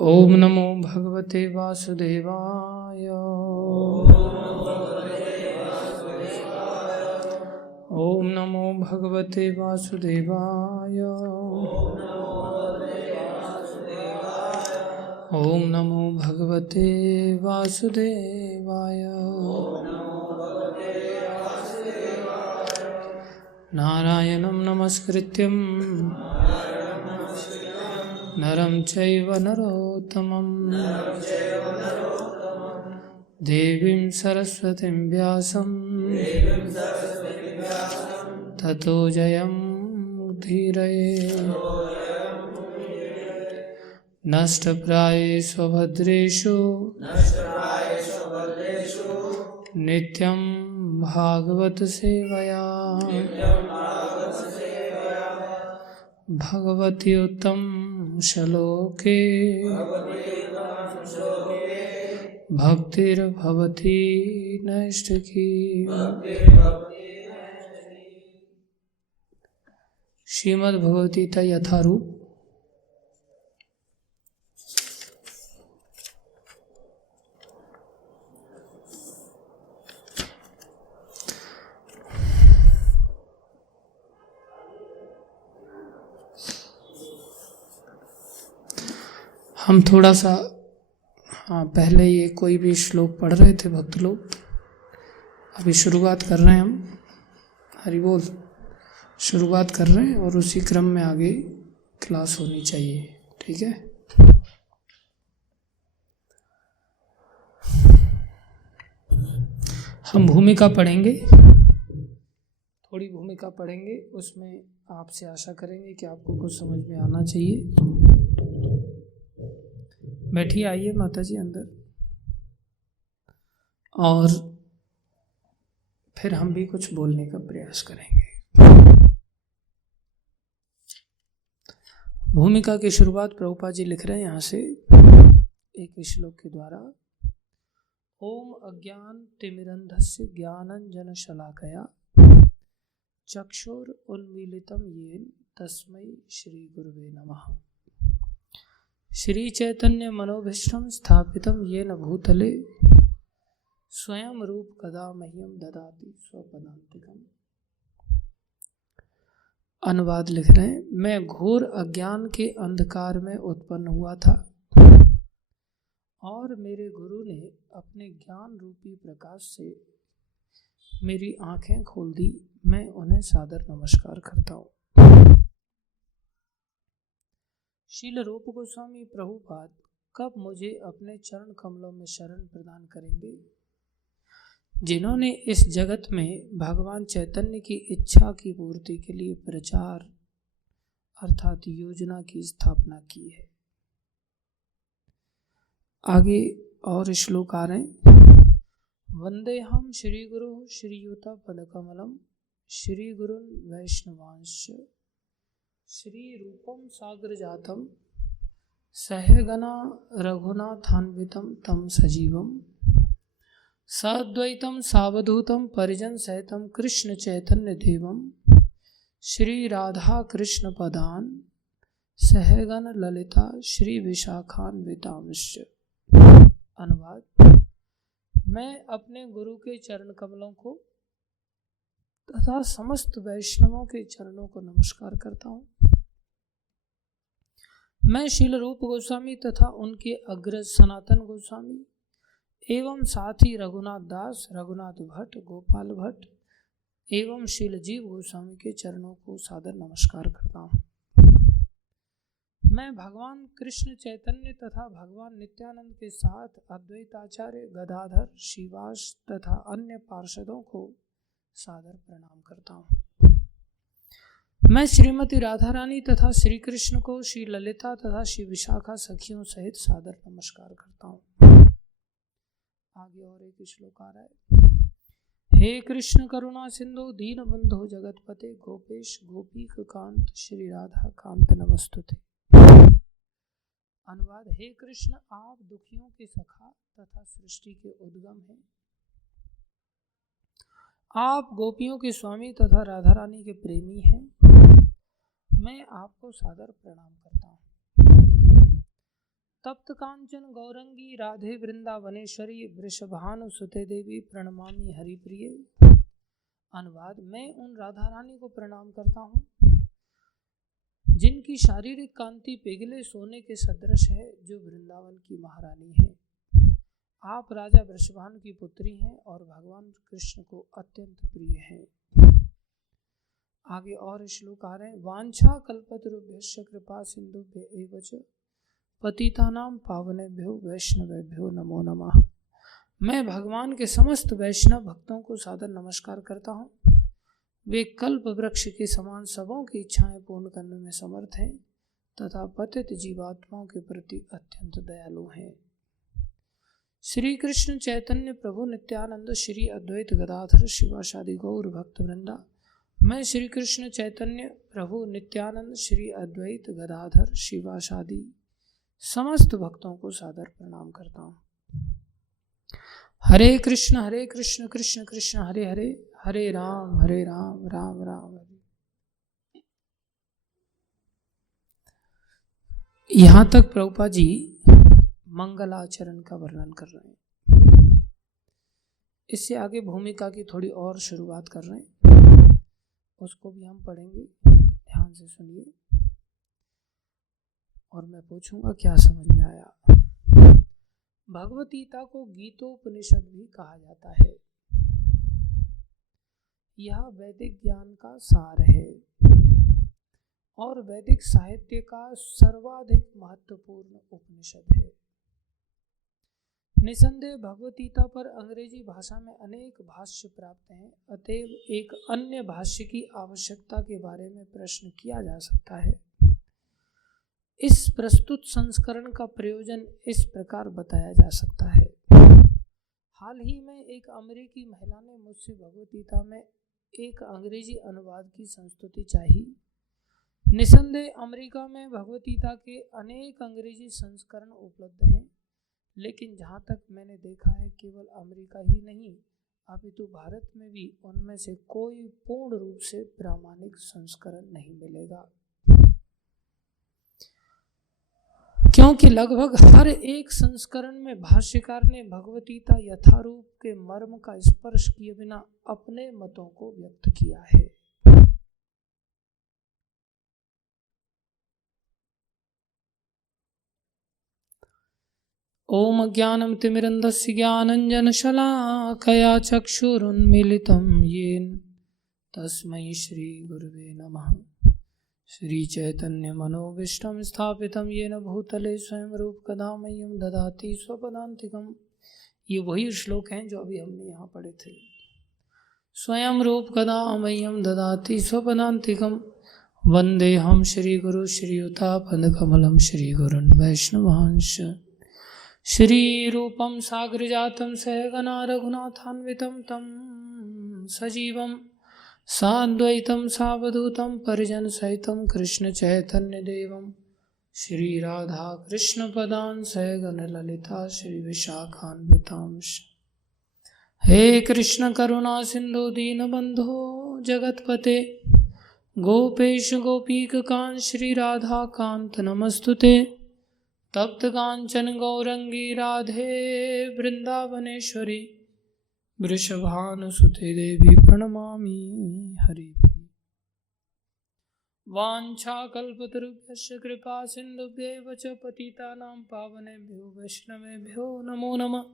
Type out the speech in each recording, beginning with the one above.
ओम नमो भगवते वासुदेवाय। ओम नमो भगवते वासुदेवाय। ओम नमो भगवते वासुदेवाय। नारायणं नमस्कृत्यं नरं चैव नरोत्तमं देवीं सरस्वतीं व्यासं ततो जयमुदीरये। नष्टप्रायेषु भद्रेषु नित्यं भागवत सेवया भगवति उत्तम श्लोके भक्तिर्भवति नैष्ठिकी। श्रीमद् भगवद गीता यथारूप हम थोड़ा सा पहले ये कोई भी श्लोक पढ़ रहे थे भक्त लोग, अभी शुरुआत कर रहे हैं हम। हरि बोल। शुरुआत कर रहे हैं और उसी क्रम में आगे क्लास होनी चाहिए, ठीक है। हम भूमिका पढ़ेंगे, थोड़ी भूमिका पढ़ेंगे, उसमें आपसे आशा करेंगे कि आपको कुछ समझ में आना चाहिए। बैठिए, आइए माता जी अंदर, और फिर हम भी कुछ बोलने का प्रयास करेंगे। भूमिका की शुरुआत प्रभुपाद जी लिख रहे हैं यहाँ से एक श्लोक के द्वारा। ओम अज्ञान तिमिरंधस्य ज्ञानंजन शलाकया चक्षुर उन्मीलितम येन तस्मै श्री गुरुवे नमः। श्री चैतन्य मनोभीष्टं स्थापितं येन भूतले स्वयं रूप कदा मह्यं ददाति स्वपदान्तिकम्। अनुवाद लिख रहे हैं, मैं घोर अज्ञान के अंधकार में उत्पन्न हुआ था और मेरे गुरु ने अपने ज्ञान रूपी प्रकाश से मेरी आंखें खोल दी। मैं उन्हें सादर नमस्कार करता हूँ। शील रूप गोस्वामी प्रभुपाद कब मुझे अपने चरण कमलों में शरण प्रदान करेंगे, जिन्होंने इस जगत में भगवान चैतन्य की इच्छा की पूर्ति के लिए प्रचार अर्थात योजना की स्थापना की है। आगे और श्लोक आ रहे हैं। वंदे हम श्री गुरु श्रीयुत पदकमलम श्री गुरुन वैष्णवांश श्री रूपम सागर जातम सहगना रघुनाथान्वितम तम सजीवम सद्वैतम सावधूतम परिजन सहितम कृष्ण चैतन्य देवम श्री राधा कृष्ण पदान सहगन ललिता श्री विशाखान्वितांश। अनुवाद। मैं अपने गुरु के चरण कमलों को तथा समस्त वैष्णवों के चरणों को नमस्कार करता हूँ। मैं शील रूप गोस्वामी तथा उनके अग्रज सनातन गोस्वामी एवं साथ ही रघुनाथ दास, रघुनाथ भट्ट, गोपाल भट्ट एवं शील जीव गोस्वामी के चरणों को सादर नमस्कार करता हूँ। मैं भगवान कृष्ण चैतन्य तथा भगवान नित्यानंद के साथ अद्वैताचार्य गदाधर, श्रीवास तथा अन्य पार्षदों को सादर प्रणाम करता हूँ। मैं श्रीमती राधा रानी तथा श्री कृष्ण को, श्री ललिता तथा श्री विशाखा सखियों सहित सादर नमस्कार करता हूँ। आगे और एक श्लोक आ रहा है। हे कृष्ण करुणा सिंधु दीन बंधु जगतपते गोपेश गोपीक कांत श्री राधा कांत नमस्तुते। अनुवाद। हे कृष्ण, आप दुखियों के सखा तथा सृष्टि के उद्गम हैं। आप गोपियों के स्वामी तथा राधा रानी के प्रेमी हैं। मैं आपको सादर प्रणाम करता हूँ। तप्त कांचन गौरंगी राधे वृंदावनेश्वरी वृषभानुसुते देवी प्रणमामि हरिप्रिय। अनुवाद: मैं उन राधा रानी को प्रणाम करता हूँ जिनकी शारीरिक कांति पिघले सोने के सदृश है, जो वृंदावन की महारानी है। आप राजा वृषभानु की पुत्री हैं और भगवान कृष्ण को अत्यंत प्रिय हैं। आगे और श्लोक आ रहे हैं। वांछा कल्पतरुभ्यश्च कृपा सिंधुभ्य एव च पतितानां पावनेभ्यो वैष्णवेभ्यो नमो नमः। मैं भगवान के समस्त वैष्णव भक्तों को सादर नमस्कार करता हूँ। वे कल्प वृक्ष के समान सबों की इच्छाएं पूर्ण करने में समर्थ हैं तथा पतित जीवात्माओं के प्रति अत्यंत दयालु हैं। श्री कृष्ण चैतन्य प्रभु नित्यानंद श्री अद्वैत गदाधर शिवासादि गौर भक्त वृंदा। मैं श्री कृष्ण चैतन्य प्रभु नित्यानंद श्री अद्वैत गदाधर शिवासादि समस्त भक्तों को सादर प्रणाम करता हूँ। हरे कृष्ण कृष्ण कृष्ण हरे हरे, हरे राम राम राम हरे। यहाँ तक प्रभुपाद जी मंगलाचरण का वर्णन कर रहे हैं। इससे आगे भूमिका की थोड़ी और शुरुआत कर रहे हैं, उसको भी हम पढ़ेंगे। ध्यान से सुनिए और मैं पूछूंगा क्या समझ में आया। भगवत गीता को गीतोपनिषद भी कहा जाता है। यह वैदिक ज्ञान का सार है और वैदिक साहित्य का सर्वाधिक महत्वपूर्ण उपनिषद है। निसंदेह भगवत गीता पर अंग्रेजी भाषा में अनेक भाष्य प्राप्त हैं, अतएव एक अन्य भाष्य की आवश्यकता के बारे में प्रश्न किया जा सकता है। इस प्रस्तुत संस्करण का प्रयोजन इस प्रकार बताया जा सकता है। हाल ही में एक अमेरिकी महिला ने मुझसे भगवत गीता में एक अंग्रेजी अनुवाद की संस्तुति चाही। निसंदेह अमेरिका में भगवत गीता के अनेक अंग्रेजी संस्करण उपलब्ध हैं, लेकिन जहाँ तक मैंने देखा है केवल अमेरिका ही नहीं अपितु भारत में भी उनमें से कोई पूर्ण रूप से प्रामाणिक संस्करण नहीं मिलेगा, क्योंकि लगभग हर एक संस्करण में भाष्यकार ने भगवत गीता यथारूप के मर्म का स्पर्श किए बिना अपने मतों को व्यक्त किया है। ओम ज्ञानम तिमिरन्धस्य ज्ञानंजन शलाकया चक्षुरुन्मीलितं येन तस्मै श्री गुरुवे नमः। श्री चैतन्य मनोभीष्टं स्थापितं येन भूतले स्वयं रूप कदा मह्यं ददाति स्वपदान्तिकम्। ये वही श्लोक हैं जो अभी हमने यहाँ पढ़े थे। स्वयं रूप कदा मह्यं ददाति स्वपदान्तिकम्। वंदे हम श्री गुरु श्रीयुतापदकमलं श्री गुरुन् वैष्णवांश। श्री रूपं साग्रजातं सहगना रघुनाथान्वितं तं सजीवं साद्वैतं सावधूतं परिजन सहितं कृष्ण चैतन्य देवं श्री राधा कृष्ण पदान् सहगन ललिता श्री विशाखान्वितांश। हे कृष्ण करुणा सिंधु दीनबंधो जगतपते गोपेश गोपीकांत श्री राधा कांत नमस्तुते। तप्त कांचन गौरंगी राधे वृंदावनेश्वरी वृषभानुसुते देवी प्रणमामि हरिप्रिये। वाञ्छाकल्पतरुभ्यश्च कृपा सिन्धुभ्यैव च पतितानां पावनेभ्यो वैष्णवेभ्यो नमो नमः।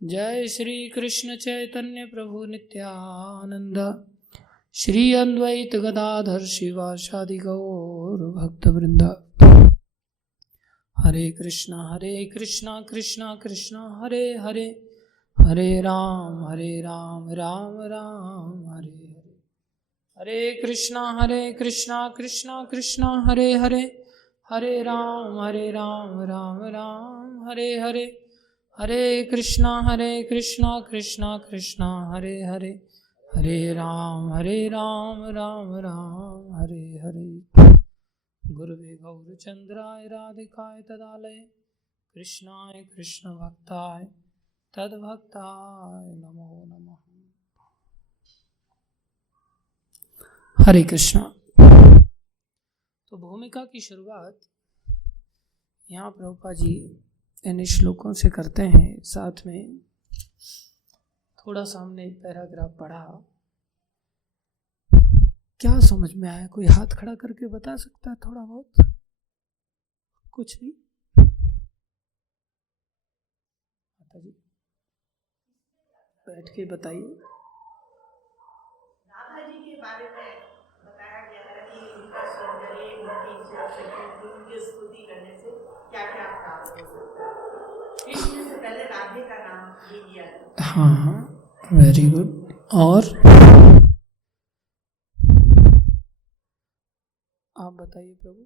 जय श्री कृष्ण चैतन्य प्रभु नित्यानंद श्री अद्वैत गदाधर शिवासादि गौर भक्तवृंदा। हरे कृष्णा कृष्णा कृष्णा हरे हरे, हरे राम राम राम हरे हरे। हरे कृष्णा कृष्णा कृष्णा हरे हरे, हरे राम राम राम हरे हरे। हरे कृष्णा कृष्णा कृष्णा हरे हरे, हरे राम राम राम हरे हरे। गुरुवे गौरचंद्राय राधिकाय तदालय कृष्णाय कृष्ण भक्ताय तद्भक्ताय नमो नमः। हरे कृष्णा। तो भूमिका की शुरुआत यहाँ प्रभुपाद जी इन श्लोकों से करते हैं, साथ में थोड़ा सामने पैराग्राफ पढ़ा, क्या समझ में आया? कोई हाथ खड़ा करके बता सकता है थोड़ा बहुत? कुछ नहीं? माता जी बैठ के बताइए। राधा जी के बारे में बताया गया है कि उनका सौंदर्य, उनकी शक्ति, उनकी स्तुति करने से क्या क्या प्राप्त हो सकता है। कृष्ण से पहले राधे का नाम ले लिया जाता है। हाँ, वेरी गुड। और आप बताइए प्रभु।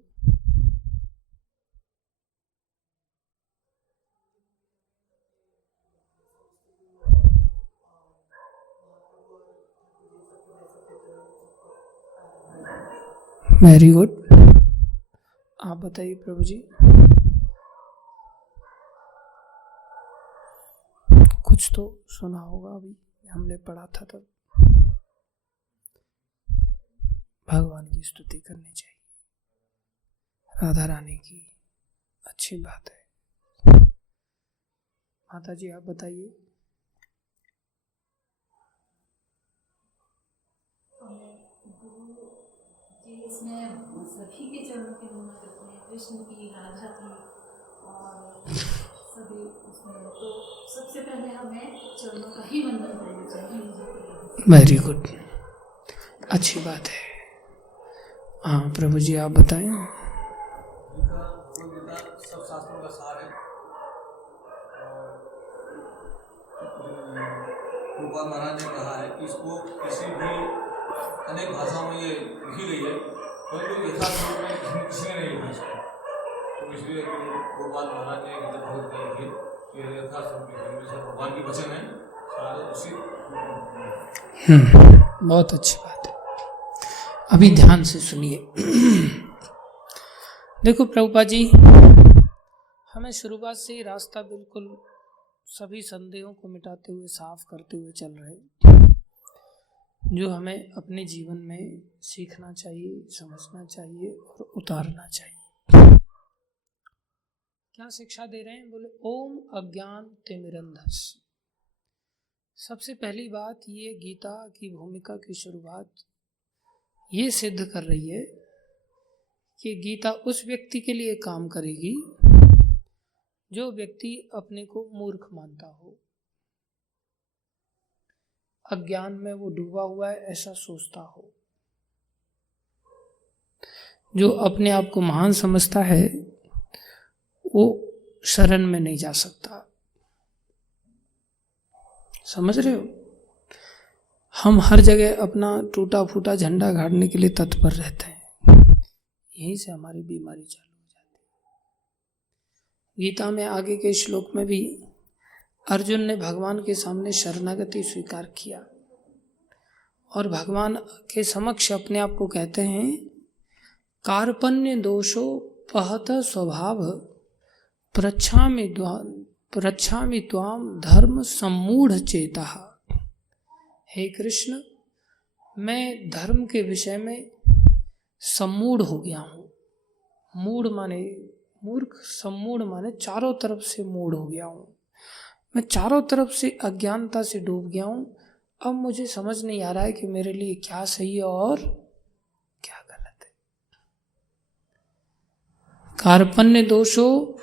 Very good. आप बताइए प्रभु जी। कुछ तो सुना होगा, अभी हमने पढ़ा था तब। भगवान की स्तुति करनी चाहिए, राधा रानी की, अच्छी बात है। माता जी आप बताइए। इसमें सभी के चरणों की महिमा करते हैं, कृष्ण की, राधा की और सभी उसमें। तो सबसे पहले हमें चरणों का ही वंदन करना चाहिए। वेरी गुड, अच्छी बात है। हाँ प्रभु जी आप बताएं। गीता सब शास्त्रों का सार है और रूपा महाराज ने कहा है कि इसको किसी भी अनेक भाषाओं में ये लिखी गई है, परंतु यथार्थ रूप में किसी ने नहीं लिखा इसको। तो इसलिए गोपाल महाराज ने गीता भगवत गीता लिखी, ये यथार्थ रूप में भगवान की वचन है, सारे उसी। बहुत अच्छी बात है। अभी ध्यान से सुनिए। देखो प्रभुपाद जी, हमें शुरुआत से ही रास्ता बिल्कुल सभी संदेहों को मिटाते हुए, साफ करते हुए चल रहे, जो हमें अपने जीवन में सीखना चाहिए, समझना चाहिए और उतारना चाहिए। क्या शिक्षा दे रहे हैं? बोले ओम अज्ञान तिमिरंधस्य। सबसे पहली बात, ये गीता की भूमिका की शुरुआत ये सिद्ध कर रही है कि गीता उस व्यक्ति के लिए काम करेगी जो व्यक्ति अपने को मूर्ख मानता हो, अज्ञान में वो डूबा हुआ है ऐसा सोचता हो, जो अपने आप को महान समझता है वो शरण में नहीं जा सकता। समझ रहे हो? हम हर जगह अपना टूटा फूटा झंडा गाड़ने के लिए तत्पर रहते हैं, यहीं से हमारी बीमारी चालू हो जाती है। गीता में आगे के श्लोक में भी अर्जुन ने भगवान के सामने शरणागति स्वीकार किया और भगवान के समक्ष अपने आप को कहते हैं, कार्पण्य दोषो पहत स्वभाव प्रच्छामि त्वाम धर्म सम्मूढ़ चेता। हे कृष्ण, मैं धर्म के विषय में सम्मूढ़ हो गया हूँ। मूढ़ माने मूर्ख, सम्मूढ़ माने चारों तरफ से मूढ़ हो गया हूँ। मैं चारों तरफ से अज्ञानता से डूब गया हूँ। अब मुझे समझ नहीं आ रहा है कि मेरे लिए क्या सही है और क्या गलत है। कार्पण्य दोषो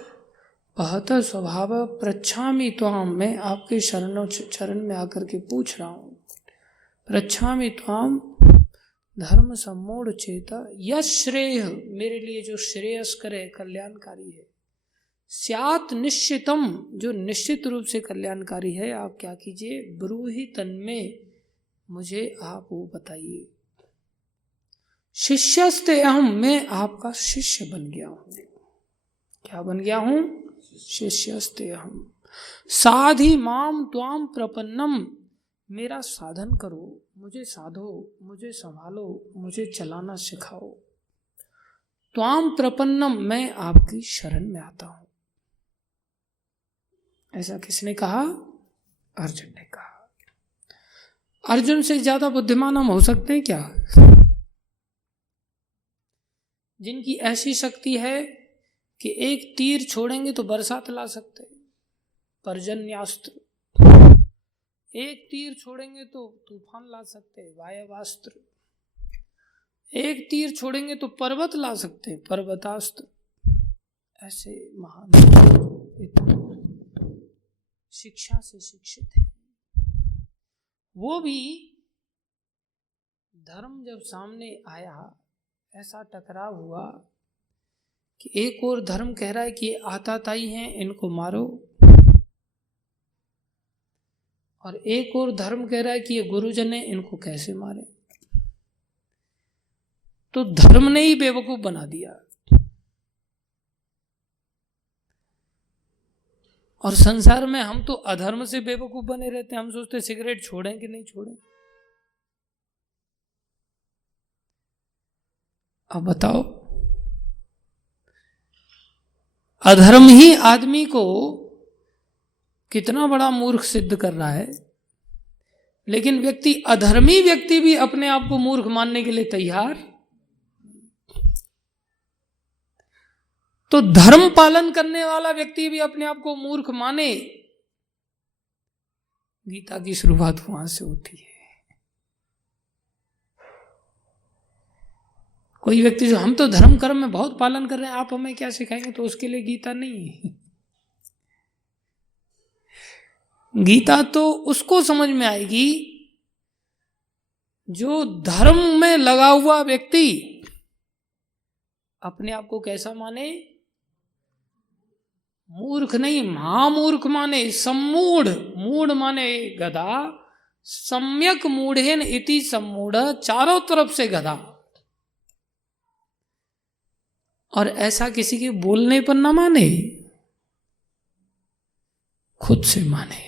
पहत स्वभाव प्रच्छामि त्वाम, मैं आपके चरण में आकर के पूछ रहा हूँ। प्रच्छामि त्वाम धर्म सम्मूढ़ चेता यश्रेय, मेरे लिए जो श्रेयस्कर है, कल्याणकारी है, स्यात् निश्चितम, जो निश्चित रूप से कल्याणकारी है, आप क्या कीजिए, ब्रूहि तन्मे, मुझे आप वो बताइए। शिष्यस्ते अहम, मैं आपका शिष्य बन गया हूँ। क्या बन गया हूँ? शिष्यस्ते अहम। साधि माम त्वाम प्रपन्नम, मेरा साधन करो, मुझे साधो, मुझे संभालो, मुझे चलाना सिखाओ। त्वाम प्रपन्नम, मैं आपकी शरण में आता हूं। ऐसा किसने कहा? अर्जुन ने कहा। अर्जुन से ज्यादा बुद्धिमान हम हो सकते हैं क्या? जिनकी ऐसी शक्ति है कि एक तीर छोड़ेंगे तो बरसात ला सकते, पर्जन्यास्त्र, एक तीर छोड़ेंगे तो तूफान ला सकते, वायवास्त्र, एक तीर छोड़ेंगे तो पर्वत ला सकते, पर्वतास्त्र। ऐसे महान इतने शिक्षा से शिक्षित है, वो भी धर्म जब सामने आया, ऐसा टकराव हुआ कि एक और धर्म कह रहा है कि ये आताताई हैं, इनको मारो, और एक और धर्म कह रहा है कि ये गुरुजन है, इनको कैसे मारे। तो धर्म ने ही बेवकूफ बना दिया, और संसार में हम तो अधर्म से बेवकूफ बने रहते हैं। हम सोचते सिगरेट छोड़ें कि नहीं छोड़ें। अब बताओ, अधर्म ही आदमी को कितना बड़ा मूर्ख सिद्ध कर रहा है, लेकिन अधर्मी व्यक्ति भी अपने आप को मूर्ख मानने के लिए तैयार। तो धर्म पालन करने वाला व्यक्ति भी अपने आप को मूर्ख माने। गीता की शुरुआत वहां से होती है। कोई व्यक्ति जो हम तो धर्म कर्म में बहुत पालन कर रहे हैं, आप हमें क्या सिखाएंगे, तो उसके लिए गीता नहीं है। गीता तो उसको समझ में आएगी जो धर्म में लगा हुआ व्यक्ति अपने आप को कैसा माने, मूर्ख नहीं महामूर्ख माने, सम्मूढ़, मूढ़ माने गधा, सम्यक मूढ़ेन इति सम्मूढ़, चारों तरफ से गधा। और ऐसा किसी के बोलने पर ना माने, खुद से माने।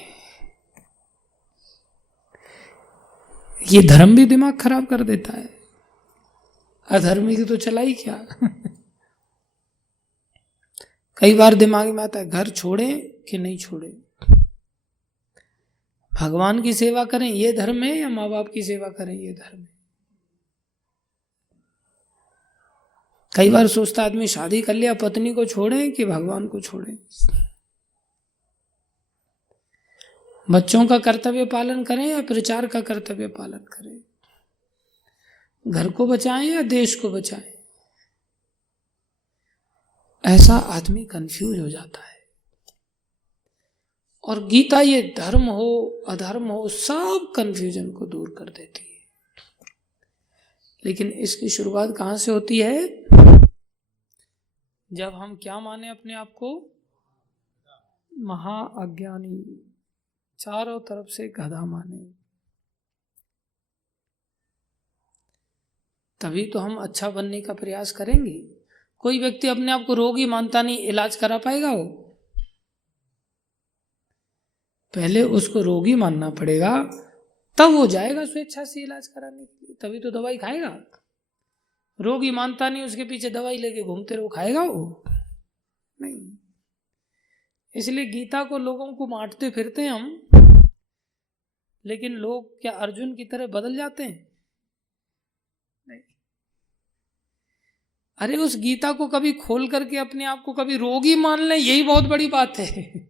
ये धर्म भी दिमाग खराब कर देता है, अधर्मी की तो चला ही क्या। कई बार दिमाग में आता है घर छोड़ें कि नहीं छोड़ें, भगवान की सेवा करें ये धर्म है या माँ बाप की सेवा करें ये धर्म है। कई बार सोचता आदमी शादी कर लिया, पत्नी को छोड़ें कि भगवान को छोड़ें, बच्चों का कर्तव्य पालन करें या प्रचार का कर्तव्य पालन करें, घर को बचाएं या देश को बचाएं। ऐसा आदमी कंफ्यूज हो जाता है। और गीता ये धर्म हो अधर्म हो सब कंफ्यूजन को दूर कर देती है। लेकिन इसकी शुरुआत कहां से होती है, जब हम क्या माने अपने आप को, महाअज्ञानी, चारों तरफ से गधा माने। तभी तो हम अच्छा बनने का प्रयास करेंगे। कोई व्यक्ति अपने आप को रोगी मानता नहीं, इलाज करा पाएगा वो? पहले उसको रोगी मानना पड़ेगा, तब वो जाएगा स्वेच्छा से इलाज कराने के लिए, तभी तो दवाई खाएगा। रोगी मानता नहीं, उसके पीछे दवाई लेके घूमते रहो, खाएगा वो? नहीं। इसलिए गीता को लोगों को बांटते फिरते हैं हम, लेकिन लोग क्या अर्जुन की तरह बदल जाते हैं? नहीं। अरे उस गीता को कभी खोल करके अपने आप को कभी रोगी मान लें, यही बहुत बड़ी बात है।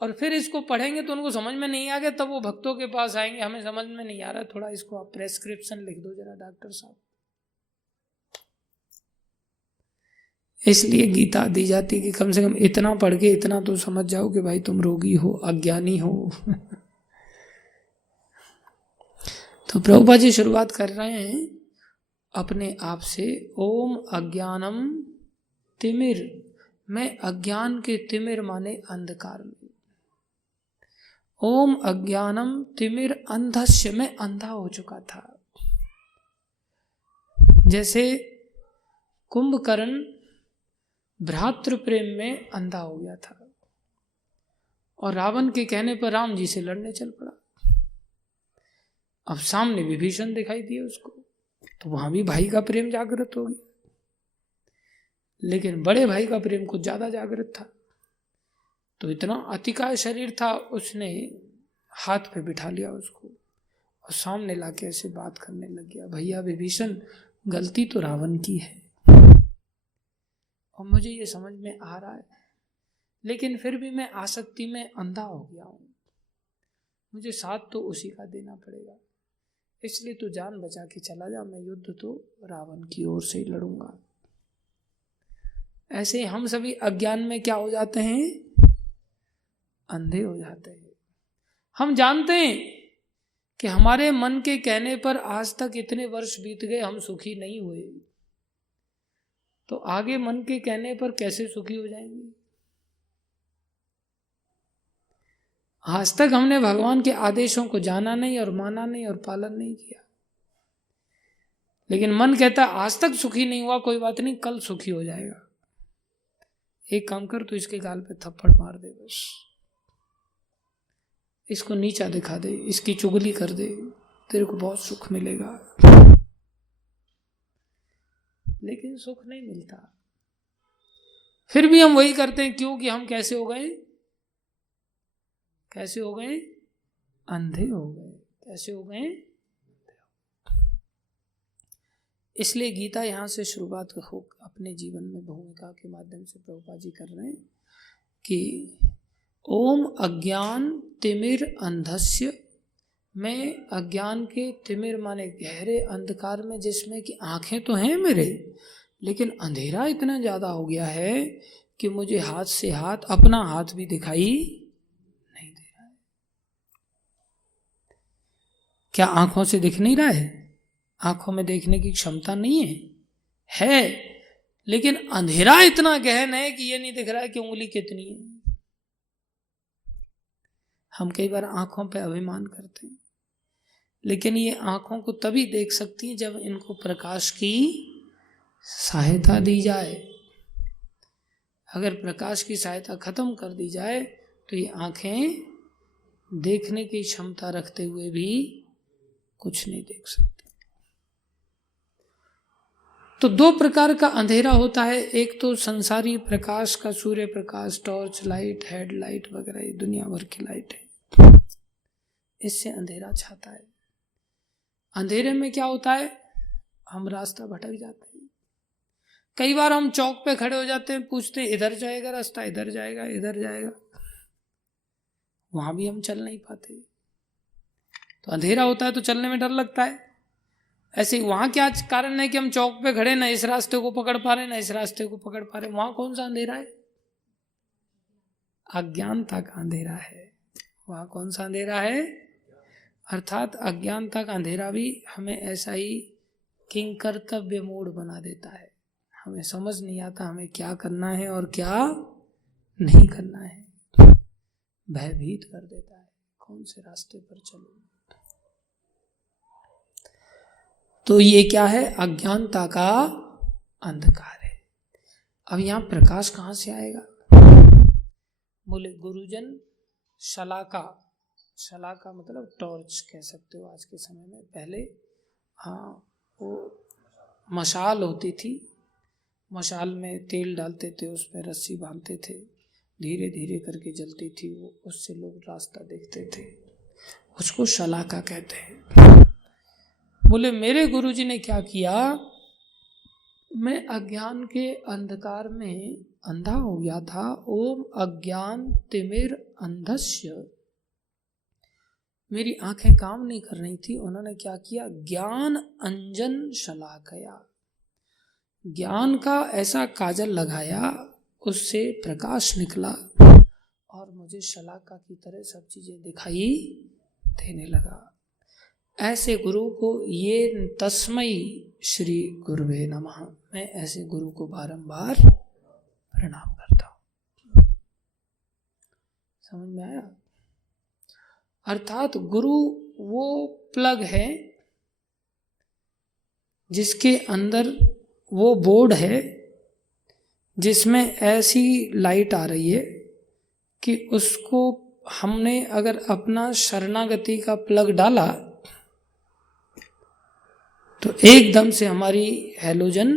और फिर इसको पढ़ेंगे तो उनको समझ में नहीं आ गया, तब वो भक्तों के पास आएंगे, हमें समझ में नहीं आ रहा, थोड़ा इसको आप प्रेस्क्रिप्शन लिख दो जरा डॉक्टर साहब। इसलिए गीता दी जाती है कि कम से कम इतना पढ़ के इतना तो समझ जाओ कि भाई तुम रोगी हो, अज्ञानी हो। तो प्रभुपाद जी शुरुआत कर रहे हैं अपने आप से, ओम अज्ञानम तिमिर, मैं अज्ञान के तिमिर माने अंधकार में, ओम अज्ञानम तिमिर अंधस्य, मैं अंधा हो चुका था। जैसे कुंभकर्ण भ्रातृ प्रेम में अंधा हो गया था और रावण के कहने पर राम जी से लड़ने चल पड़ा। अब सामने विभीषण दिखाई दिए उसको, तो वहां भी भाई का प्रेम जागृत हो गया, लेकिन बड़े भाई का प्रेम कुछ ज्यादा जागृत था। तो इतना अतिकाय शरीर था, उसने हाथ पे बिठा लिया उसको और सामने लाके ऐसे बात करने लग गया, भैया विभीषण गलती तो रावण की है और मुझे ये समझ में आ रहा है, लेकिन फिर भी मैं आसक्ति में अंधा हो गया हूँ। मुझे साथ तो उसी का देना पड़ेगा, इसलिए तू जान बचा के चला जा, मैं युद्ध तो रावण की ओर से ही लड़ूंगा। ऐसे हम सभी अज्ञान में क्या हो जाते हैं, अंधे हो जाते हैं। हम जानते हैं कि हमारे मन के कहने पर आज तक इतने वर्ष बीत गए, हम सुखी नहीं हुए, तो आगे मन के कहने पर कैसे सुखी हो जाएंगे। आज तक हमने भगवान के आदेशों को जाना नहीं और माना नहीं और पालन नहीं किया, लेकिन मन कहता आज तक सुखी नहीं हुआ, कोई बात नहीं, कल सुखी हो जाएगा। एक काम कर, तू इसके गाल पे थप्पड़ मार दे, बस इसको नीचा दिखा दे, इसकी चुगली कर दे, तेरे को बहुत सुख मिलेगा। लेकिन सुख नहीं मिलता। फिर भी हम वही करते हैं, क्योंकि हम कैसे हो गए, कैसे हो गए, अंधे हो गए। कैसे हो गए, इसलिए गीता यहाँ से शुरुआत हो अपने जीवन में भूमिका के माध्यम से प्रभुपाद जी कर रहे हैं कि ओम अज्ञान तिमिर अंधस्य, मैं अज्ञान के तिमिर माने गहरे अंधकार में, जिसमें कि आंखें तो हैं मेरे, लेकिन अंधेरा इतना ज़्यादा हो गया है कि मुझे हाथ से हाथ, अपना हाथ भी दिखाई नहीं दे रहा है। क्या आंखों से दिख नहीं रहा है? आंखों में देखने की क्षमता नहीं है, लेकिन अंधेरा इतना गहन है कि ये नहीं दिख रहा है कि उंगली कितनी है। हम कई बार आंखों पे अभिमान करते हैं, लेकिन ये आंखों को तभी देख सकती हैं जब इनको प्रकाश की सहायता दी जाए। अगर प्रकाश की सहायता खत्म कर दी जाए तो ये आंखें देखने की क्षमता रखते हुए भी कुछ नहीं देख सकती। तो दो प्रकार का अंधेरा होता है, एक तो संसारी प्रकाश का, Surya Prakash, torch light, headlight वगैरह, ये दुनिया भर की लाइट है, इससे अंधेरा छाता है। अंधेरे में क्या होता है, हम रास्ता भटक जाते हैं। कई बार हम चौक पे खड़े हो जाते हैं, पूछते हैं इधर जाएगा रास्ता, इधर जाएगा, इधर जाएगा, वहां भी हम चल नहीं पाते। तो अंधेरा होता है तो चलने में डर लगता है। ऐसे वहां क्या कारण है कि हम चौक पे खड़े, ना इस रास्ते को पकड़ पा रहे, ना इस रास्ते को पकड़ पा रहे। वहां कौन सा अंधेरा है? अज्ञानता का अंधेरा है। वहां कौन सा अंधेरा है? अर्थात अज्ञानता का अंधेरा भी हमें ऐसा ही किंग कर्तव्य मूड बना देता है। हमें समझ नहीं आता हमें क्या करना है और क्या नहीं करना है, भयभीत कर देता है, कौन से रास्ते पर चलूं। तो ये क्या है? अज्ञानता का अंधकार है। अब यहां प्रकाश कहां से आएगा? बोले गुरुजन शलाका, शलाका मतलब टॉर्च कह सकते हो आज के समय में। पहले वो मशाल होती थी, मशाल में तेल डालते थे, उसमें रस्सी बांधते थे, धीरे धीरे करके जलती थी वो, उससे लोग रास्ता देखते थे, उसको शलाका कहते हैं। बोले मेरे गुरुजी ने क्या किया, मैं अज्ञान के अंधकार में अंधा हो गया था। ओम अज्ञान तिमिर अंधस्य, मेरी आंखें काम नहीं कर रही थी। उन्होंने क्या किया, ज्ञान अंजन शलाकया, ज्ञान का ऐसा काजल लगाया, उससे प्रकाश निकला और मुझे शलाका की तरह सब चीजें दिखाई देने लगा। ऐसे गुरु को, ये तस्मै श्री गुरुवे नमः, मैं ऐसे गुरु को बारंबार प्रणाम करता हूं। समझ में आया? अर्थात गुरु वो प्लग है जिसके अंदर वो बोर्ड है जिसमें ऐसी लाइट आ रही है कि उसको हमने अगर अपना शरणागति का प्लग डाला तो एकदम से हमारी हैलोजन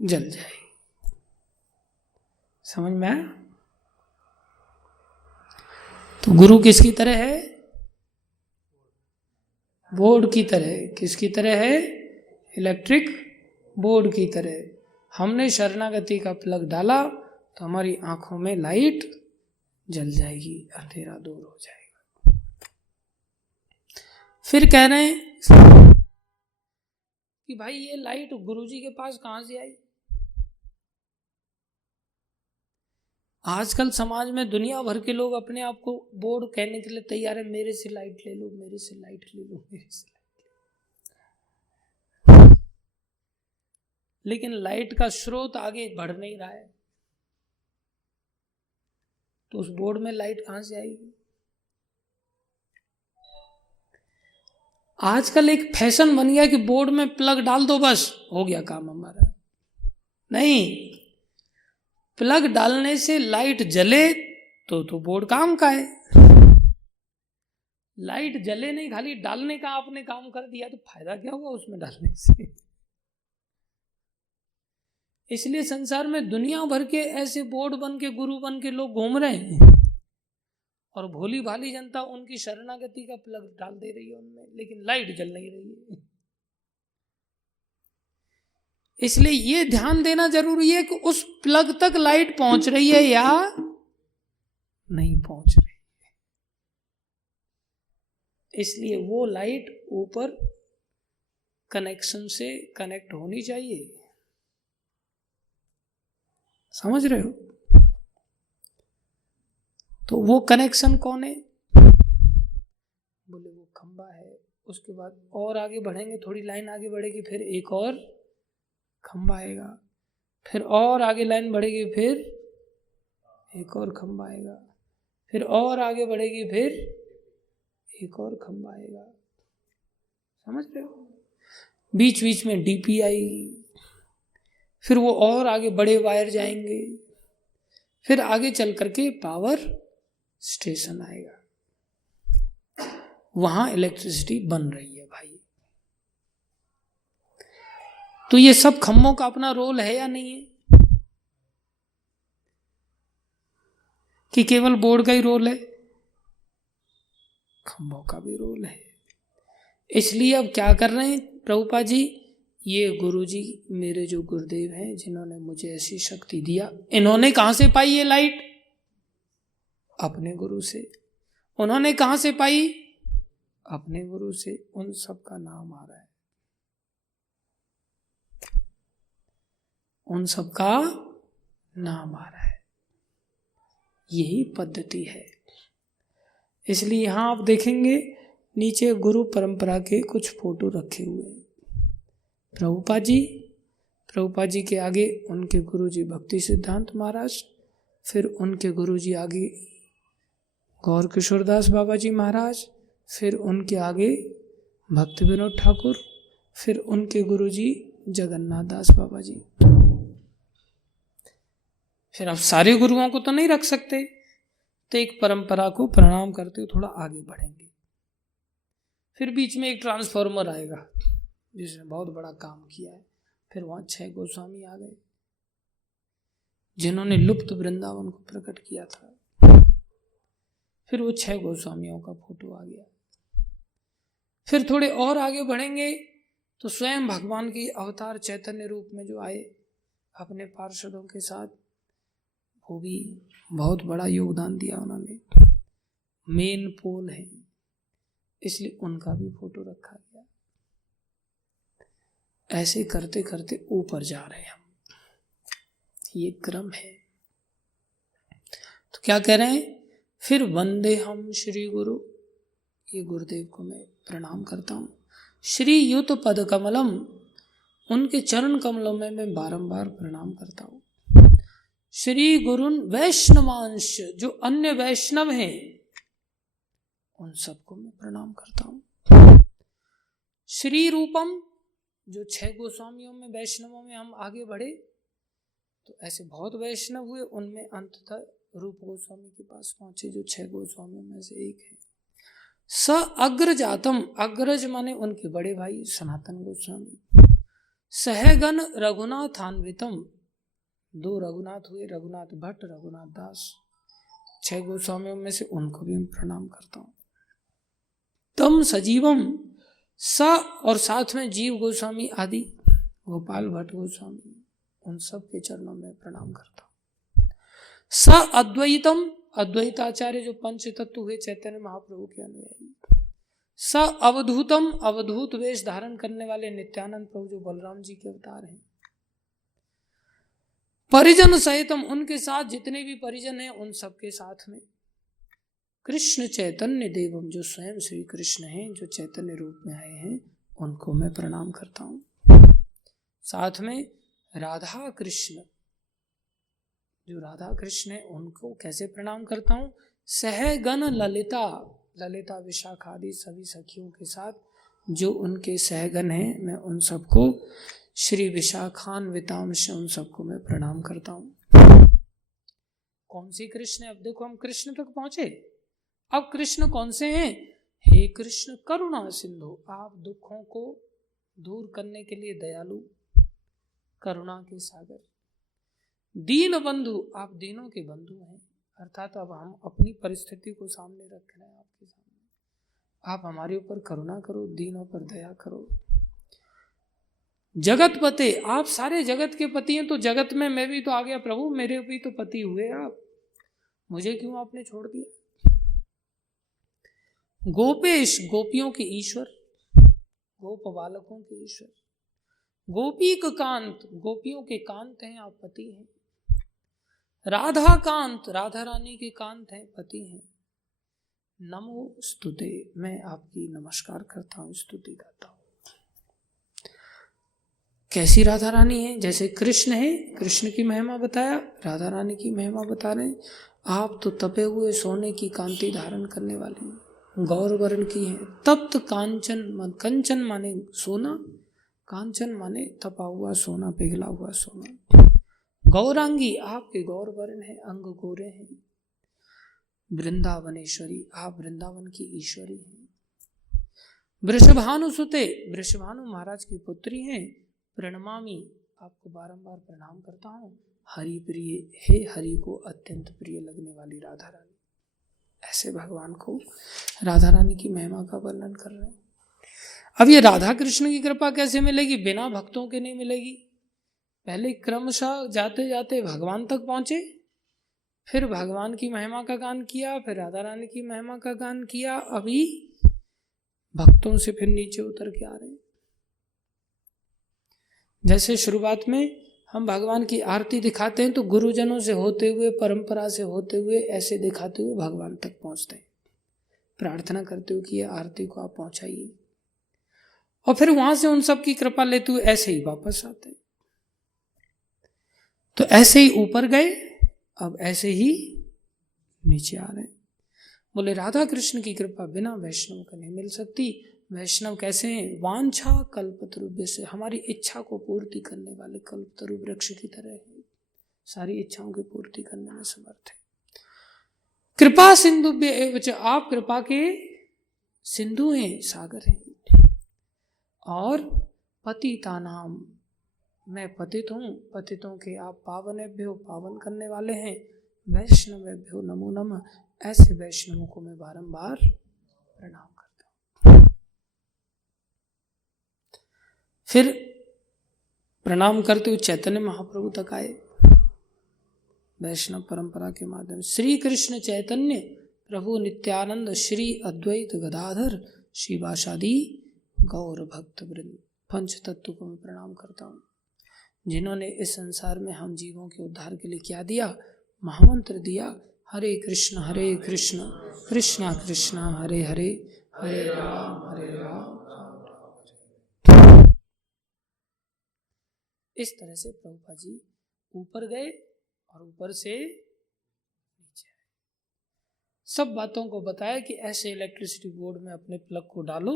जल जाएगी। समझ में आया? तो गुरु किसकी तरह है? बोर्ड की तरह। किसकी तरह है? इलेक्ट्रिक बोर्ड की तरह। हमने शरणागति का प्लग डाला तो हमारी आंखों में लाइट जल जाएगी, अंधेरा दूर हो जाएगा। फिर कह रहे हैं कि भाई ये लाइट गुरुजी के पास कहां से आई? आजकल समाज में दुनिया भर के लोग अपने आप को बोर्ड कहने के लिए तैयार है, मेरे से लाइट ले लो, मेरे से लाइट ले लो, मेरे से लाइट ले लो। लेकिन लाइट का स्रोत आगे बढ़ नहीं रहा है, तो उस बोर्ड में लाइट कहां से आएगी? आजकल एक फैशन बन गया कि बोर्ड में प्लग डाल दो बस हो गया काम हमारा। नहीं, प्लग डालने से लाइट जले तो बोर्ड काम का है। लाइट जले नहीं, खाली डालने का आपने काम कर दिया तो फायदा क्या हुआ उसमें डालने से? इसलिए संसार में दुनिया भर के ऐसे बोर्ड बन के, गुरु बन के लोग घूम रहे हैं और भोली भाली जनता उनकी शरणागति का प्लग डाल दे रही है उनमें, लेकिन लाइट जल नहीं रही है। इसलिए ये ध्यान देना जरूरी है कि उस प्लग तक लाइट पहुंच रही है या नहीं पहुंच रही है। इसलिए वो लाइट ऊपर कनेक्शन से कनेक्ट होनी चाहिए। समझ रहे हो? तो वो कनेक्शन कौन है? बोले वो खंबा है। उसके बाद और आगे बढ़ेंगे, थोड़ी लाइन आगे बढ़ेगी, फिर एक और खंबा आएगा, फिर और आगे लाइन बढ़ेगी, फिर एक और खंबा आएगा, फिर और आगे बढ़ेगी, फिर एक और खंबा आएगा। समझ रहे हो? बीच बीच में डीपी आएगी, फिर वो और आगे बड़े वायर जाएंगे, फिर आगे चल करके पावर स्टेशन आएगा, वहां इलेक्ट्रिसिटी बन रही है भाई। तो ये सब खम्भों का अपना रोल है या नहीं है? कि केवल बोर्ड का ही रोल है? खम्भों का भी रोल है। इसलिए अब क्या कर रहे हैं प्रभुपाद जी? ये गुरुजी मेरे जो गुरुदेव हैं, जिन्होंने मुझे ऐसी शक्ति दिया, इन्होंने कहां से पाई ये लाइट? अपने गुरु से। उन्होंने कहां से पाई? अपने गुरु से। उन सब का नाम आ रहा है, उन सब का नाम आ रहा है। यही पद्धति है। इसलिए यहां आप देखेंगे नीचे गुरु परंपरा के कुछ फोटो रखे हुए हैं। प्रभुपाद जी के आगे उनके गुरुजी भक्ति सिद्धांत महाराज, फिर उनके गुरुजी आगे गौर किशोरदास बाबा जी महाराज, फिर उनके आगे भक्ति विनोद ठाकुर, फिर उनके गुरुजी जगन्नाथ दास बाबा जी। फिर आप सारे गुरुओं को तो नहीं रख सकते, तो एक परंपरा को प्रणाम करते हुए थोड़ा आगे बढ़ेंगे। फिर बीच में एक ट्रांसफॉर्मर आएगा जिसने बहुत बड़ा काम किया है। फिर वहां 6 गोस्वामी आ गए जिन्होंने लुप्त वृंदावन को प्रकट किया था। फिर वो 6 गोस्वामियों का फोटो आ गया। फिर थोड़े और आगे बढ़ेंगे तो स्वयं भगवान की अवतार चैतन्य रूप में जो आए अपने पार्षदों के साथ, वो भी बहुत बड़ा योगदान दिया उन्होंने, मेन पोल है, इसलिए उनका भी फोटो रखा गया। ऐसे करते करते ऊपर जा रहे हैं हम, ये क्रम है। तो क्या कह रहे हैं? फिर वंदे हम श्री गुरु, ये गुरुदेव को मैं प्रणाम करता हूँ। श्री युत पद कमलम, उनके चरण कमलों में मैं बारंबार प्रणाम करता हूँ। श्री गुरुन वैष्णवांश, जो अन्य वैष्णव हैं उन सबको मैं प्रणाम करता हूँ। श्री रूपम, जो 6 गोस्वामियों में वैष्णवों में हम आगे बढ़े तो ऐसे बहुत वैष्णव हुए, उनमें अंततः रूप गोस्वामी के पास पहुंचे जो 6 गोस्वामियों में से एक है। स अग्रजातम, अग्रज माने उनके बड़े भाई सनातन गोस्वामी। सहगन रघुनाथान्वितम, 2 रघुनाथ हुए, रघुनाथ भट्ट, रघुनाथ दास, 6 गोस्वामियों में से उनको भी मैं प्रणाम करता हूँ। तम सजीवम, स और साथ में जीव गोस्वामी आदि, गोपाल भट्ट गोस्वामी, उन सब के चरणों में प्रणाम करता हूँ। स अद्वैतम, अद्वैताचार्य जो पंच तत्व हुए चैतन्य महाप्रभु के अनुयायी। स अवधूतम, अवधूत वेश धारण करने वाले नित्यानंद प्रभु जो बलराम जी के अवतार हैं। परिजन सहितम, उनके साथ जितने भी परिजन हैं उन सबके साथ में। कृष्ण चैतन्य देवम, जो स्वयं श्री कृष्ण हैं, जो चैतन्य रूप में आए हैं, उनको मैं प्रणाम करता हूँ। साथ में राधा कृष्ण, जो राधा कृष्ण है उनको कैसे प्रणाम करता हूँ? सहगण ललिता, ललिता विशाखा आदि सभी सखियों के साथ जो उनके सहगण हैं, मैं उन सबको श्री विशाखान्विताम से उन सबको मैं प्रणाम करता हूँ। कौन सी कृष्ण है? अब देखो हम कृष्ण तक पहुंचे। अब कृष्ण कौन से हैं? हे कृष्ण करुणा सिंधु, आप दुखों को दूर करने के लिए दयालु, करुणा के सागर। दीन बंधु, आप दीनों के बंधु हैं। अर्थात अब हम अपनी परिस्थिति को सामने रख रहे हैं आपके सामने। आप हमारे ऊपर करुणा करो, दीनों पर दया करो। जगत पते, आप सारे जगत के पति हैं, तो जगत में मैं भी तो आ गया प्रभु, मेरे भी तो पति हुए आप, मुझे क्यों आपने छोड़ दिया? गोपेश, गोपियों के ईश्वर, गोप बालकों के ईश्वर। गोपीक कांत, गोपियों के कांत हैं, आप पति हैं। राधा कांत, राधा रानी के कांत हैं, पति हैं। नमो स्तुते, मैं आपकी नमस्कार करता हूँ, स्तुति करता हूँ। कैसी राधा रानी है? जैसे कृष्ण है, कृष्ण की महिमा बताया, राधा रानी की महिमा बता रहे हैं। आप तो तपे हुए सोने की कांति धारण करने वाली हैं, गौर वर्ण की हैं। तप्त कांचन, कंचन माने सोना, कांचन माने तपा हुआ सोना, पिघला हुआ सोना। गौरांगी, आपके गौर वर्ण है, अंग गोरे हैं। वृंदावनेश्वरी, आप वृंदावन की ईश्वरी हैं। वृषभानु सुते, वृषभानु महाराज की पुत्री हैं। प्रणमामि, आपको बारंबार प्रणाम करता हूँ। हरि प्रिय, हे हरि को अत्यंत प्रिय लगने वाली राधा रानी। ऐसे भगवान को, राधा रानी की महिमा का वर्णन कर रहे हैं। अब ये राधा कृष्ण की कृपा कैसे मिलेगी? बिना भक्तों के नहीं मिलेगी। पहले क्रमशः जाते जाते भगवान तक पहुंचे, फिर भगवान की महिमा का गान किया, फिर राधा रानी की महिमा का गान किया, अभी भक्तों से फिर नीचे उतर के आ रहे हैं। जैसे शुरुआत में हम भगवान की आरती दिखाते हैं तो गुरुजनों से होते हुए, परंपरा से होते हुए, ऐसे दिखाते हुए भगवान तक पहुंचते हैं, प्रार्थना करते हुए कि ये आरती को आप पहुंचाइए, और फिर वहां से उन सब की कृपा लेते हुए ऐसे ही वापस आते हैं। तो ऐसे ही ऊपर गए, अब ऐसे ही नीचे आ रहे हैं। बोले राधा कृष्ण की कृपा बिना वैष्णव का नहीं मिल सकती। वैष्णव कैसे हैं? वांछा कल्पतरु से, हमारी इच्छा को पूर्ति करने वाले कल्पतरु वृक्ष की तरह है, सारी इच्छाओं की पूर्ति करने में समर्थ है। कृपा सिंधु एवच, आप कृपा के सिंधु हैं, सागर हैं। और पतिता नाम, मैं पतित हूँ, पतितों के आप पावनेभ्यो, पावन करने वाले हैं। वैष्णवेभ्यो नमो नमः, ऐसे वैष्णवों को मैं बारंबार प्रणाम करता हूँ। फिर प्रणाम करते हुए चैतन्य महाप्रभु तक आए, वैष्णव परंपरा के माध्यम। श्री कृष्ण चैतन्य प्रभु नित्यानंद श्री अद्वैत गदाधर शिवासादि गौर भक्त वृंद, पंच तत्व को मैं प्रणाम करता हूँ, जिन्होंने इस संसार में हम जीवों के उद्धार के लिए क्या दिया? महामंत्र दिया, हरे कृष्ण कृष्ण कृष्ण हरे हरे, हरे राम राम राम। इस तरह से प्रभुपाद जी ऊपर गए और ऊपर से नीचे आए। सब बातों को बताया कि ऐसे इलेक्ट्रिसिटी बोर्ड में अपने प्लग को डालो,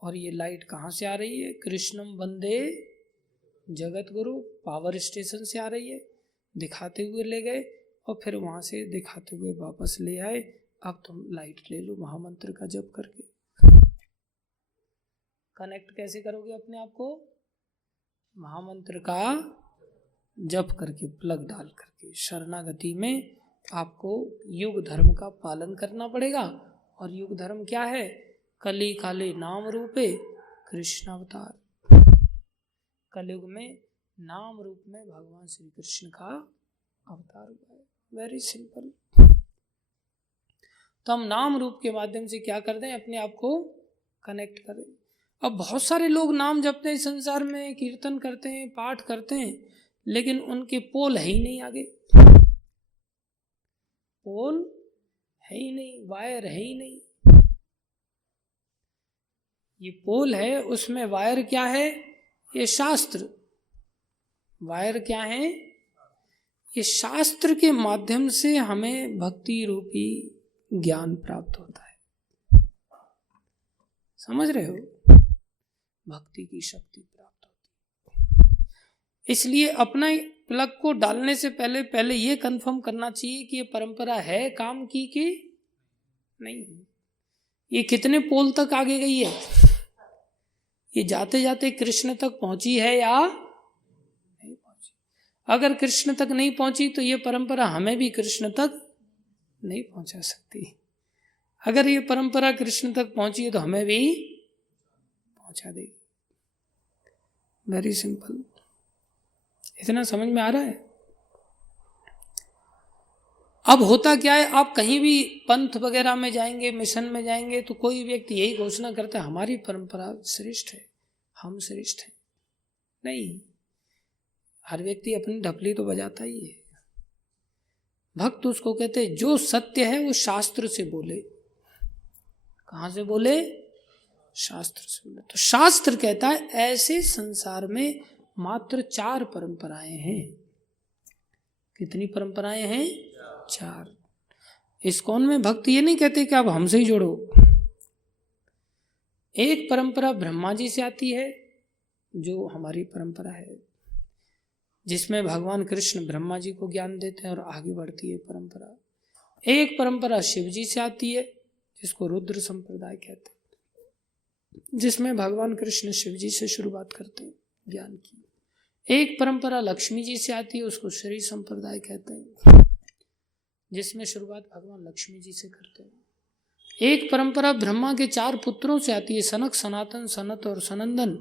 और ये लाइट कहाँ से आ रही है? कृष्णम वंदे जगत गुरु, पावर स्टेशन से आ रही है। दिखाते हुए ले गए और फिर वहां से दिखाते हुए वापस ले आए। अब तुम लाइट ले लो महामंत्र का जप करके। कनेक्ट कैसे करोगे अपने आप को? महामंत्र का जप करके, प्लग डाल करके। शरणागति में आपको युग धर्म का पालन करना पड़ेगा। और युग धर्म क्या है? कली काले नाम रूपे कृष्ण अवतार। कलयुग में नाम रूप में भगवान श्री कृष्ण का अवतार हुआ है। Very simple. तो हम नाम रूप के माध्यम से क्या करते हैं, अपने आप को कनेक्ट करें। अब बहुत सारे लोग नाम जपते हैं संसार में, कीर्तन करते हैं, पाठ करते हैं, लेकिन उनके पोल है ही नहीं, आगे पोल है ही नहीं, वायर है ही नहीं। ये पोल है, उसमें वायर क्या है, ये शास्त्र। वायर क्या है, ये शास्त्र के माध्यम से हमें भक्ति रूपी ज्ञान प्राप्त होता है। समझ रहे हो, भक्ति की शक्ति प्राप्त होती है। इसलिए अपना प्लग को डालने से पहले ये कंफर्म करना चाहिए कि ये परंपरा है काम की कि नहीं। ये कितने पोल तक आगे गई है, ये जाते जाते कृष्ण तक पहुंची है या नहीं पहुंची। अगर कृष्ण तक नहीं पहुंची तो ये परंपरा हमें भी कृष्ण तक नहीं पहुंचा सकती। अगर ये परंपरा कृष्ण तक पहुंची है तो हमें भी पहुंचा देगी। Very simple. इतना समझ में आ रहा है। अब होता क्या है, आप कहीं भी पंथ वगैरह में जाएंगे, मिशन में जाएंगे, तो कोई व्यक्ति यही घोषणा करता है हमारी परंपरा श्रेष्ठ है, हम श्रेष्ठ हैं। नहीं, हर व्यक्ति अपनी ढपली तो बजाता ही है। भक्त उसको कहते हैं जो सत्य है वो शास्त्र से बोले। कहां से बोले, शास्त्र से बोले। तो शास्त्र कहता है ऐसे संसार में मात्र 4 परंपराएं हैं। कितनी परंपराएं हैं, 4। इस्कॉन में भक्त ये नहीं कहते कि आप हमसे ही जोड़ो। एक परंपरा ब्रह्मा जी से आती है, जो हमारी परंपरा है, जिसमें भगवान कृष्ण ब्रह्मा जी को ज्ञान देते हैं और आगे बढ़ती है परंपरा। एक परंपरा शिव जी से आती है, जिसको रुद्र संप्रदाय कहते हैं, जिसमें भगवान कृष्ण शिव जी से शुरुआत करते हैं ज्ञान की। एक परंपरा लक्ष्मी जी से आती है, उसको श्री संप्रदाय कहते हैं, जिसमें शुरुआत भगवान लक्ष्मी जी से करते हैं। एक परंपरा ब्रह्मा के 4 पुत्रों से आती है, सनक, सनातन, सनत और सनंदन।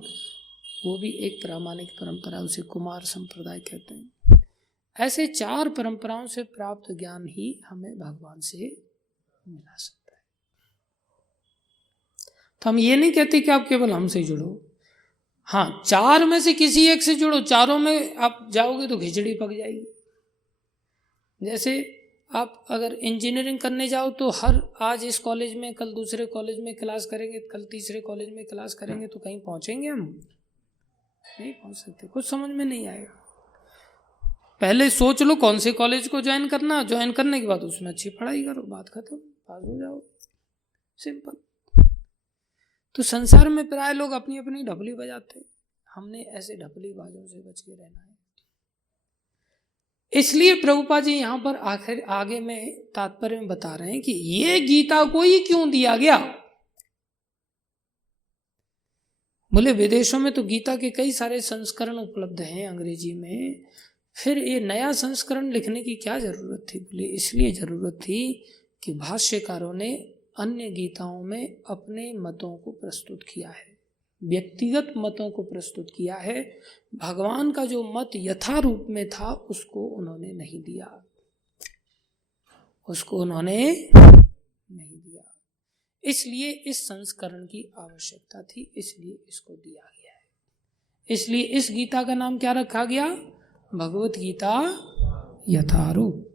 वो भी एक प्रामाणिक परंपरा, उसे कुमार संप्रदाय कहते हैं। ऐसे 4 परंपराओं से प्राप्त ज्ञान ही हमें भगवान से मिला सकता है। तो हम ये नहीं कहते कि आप केवल हमसे जुड़ो। हाँ, 4 में से किसी एक से जुड़ो। चारों में आप जाओगे तो खिचड़ी पक जाएगी। जैसे आप अगर इंजीनियरिंग करने जाओ तो आज इस कॉलेज में, कल दूसरे कॉलेज में क्लास करेंगे, कल तीसरे कॉलेज में क्लास करेंगे, तो कहीं पहुंचेंगे हम? नहीं पहुंच सकते। कुछ समझ में नहीं आएगा। पहले सोच लो कौन से कॉलेज को ज्वाइन करना, ज्वाइन करने के बाद उसमें अच्छी पढ़ाई करो, बात खत्म, पास हो जाओ। सिंपल। तो संसार में प्राय लोग अपनी अपनी ढपली बजाते हैं। हमने ऐसे ढपली बाजों से बच के रहना है। इसलिए प्रभुपाद जी यहां पर आखिर आगे में तात्पर्य में बता रहे हैं कि ये गीता को ही क्यों दिया गया। बोले विदेशों में तो गीता के कई सारे संस्करण उपलब्ध हैं अंग्रेजी में, फिर ये नया संस्करण लिखने की क्या जरूरत थी। बोले इसलिए जरूरत थी कि भाष्यकारों ने अन्य गीताओं में अपने मतों को प्रस्तुत किया है, व्यक्तिगत मतों को प्रस्तुत किया है। भगवान का जो मत यथारूप में था उसको उन्होंने नहीं दिया, उसको उन्होंने नहीं दिया। इसलिए इस संस्करण की आवश्यकता थी, इसलिए इसको दिया गया है। इसलिए इस गीता का नाम क्या रखा गया, भगवत गीता यथारूप।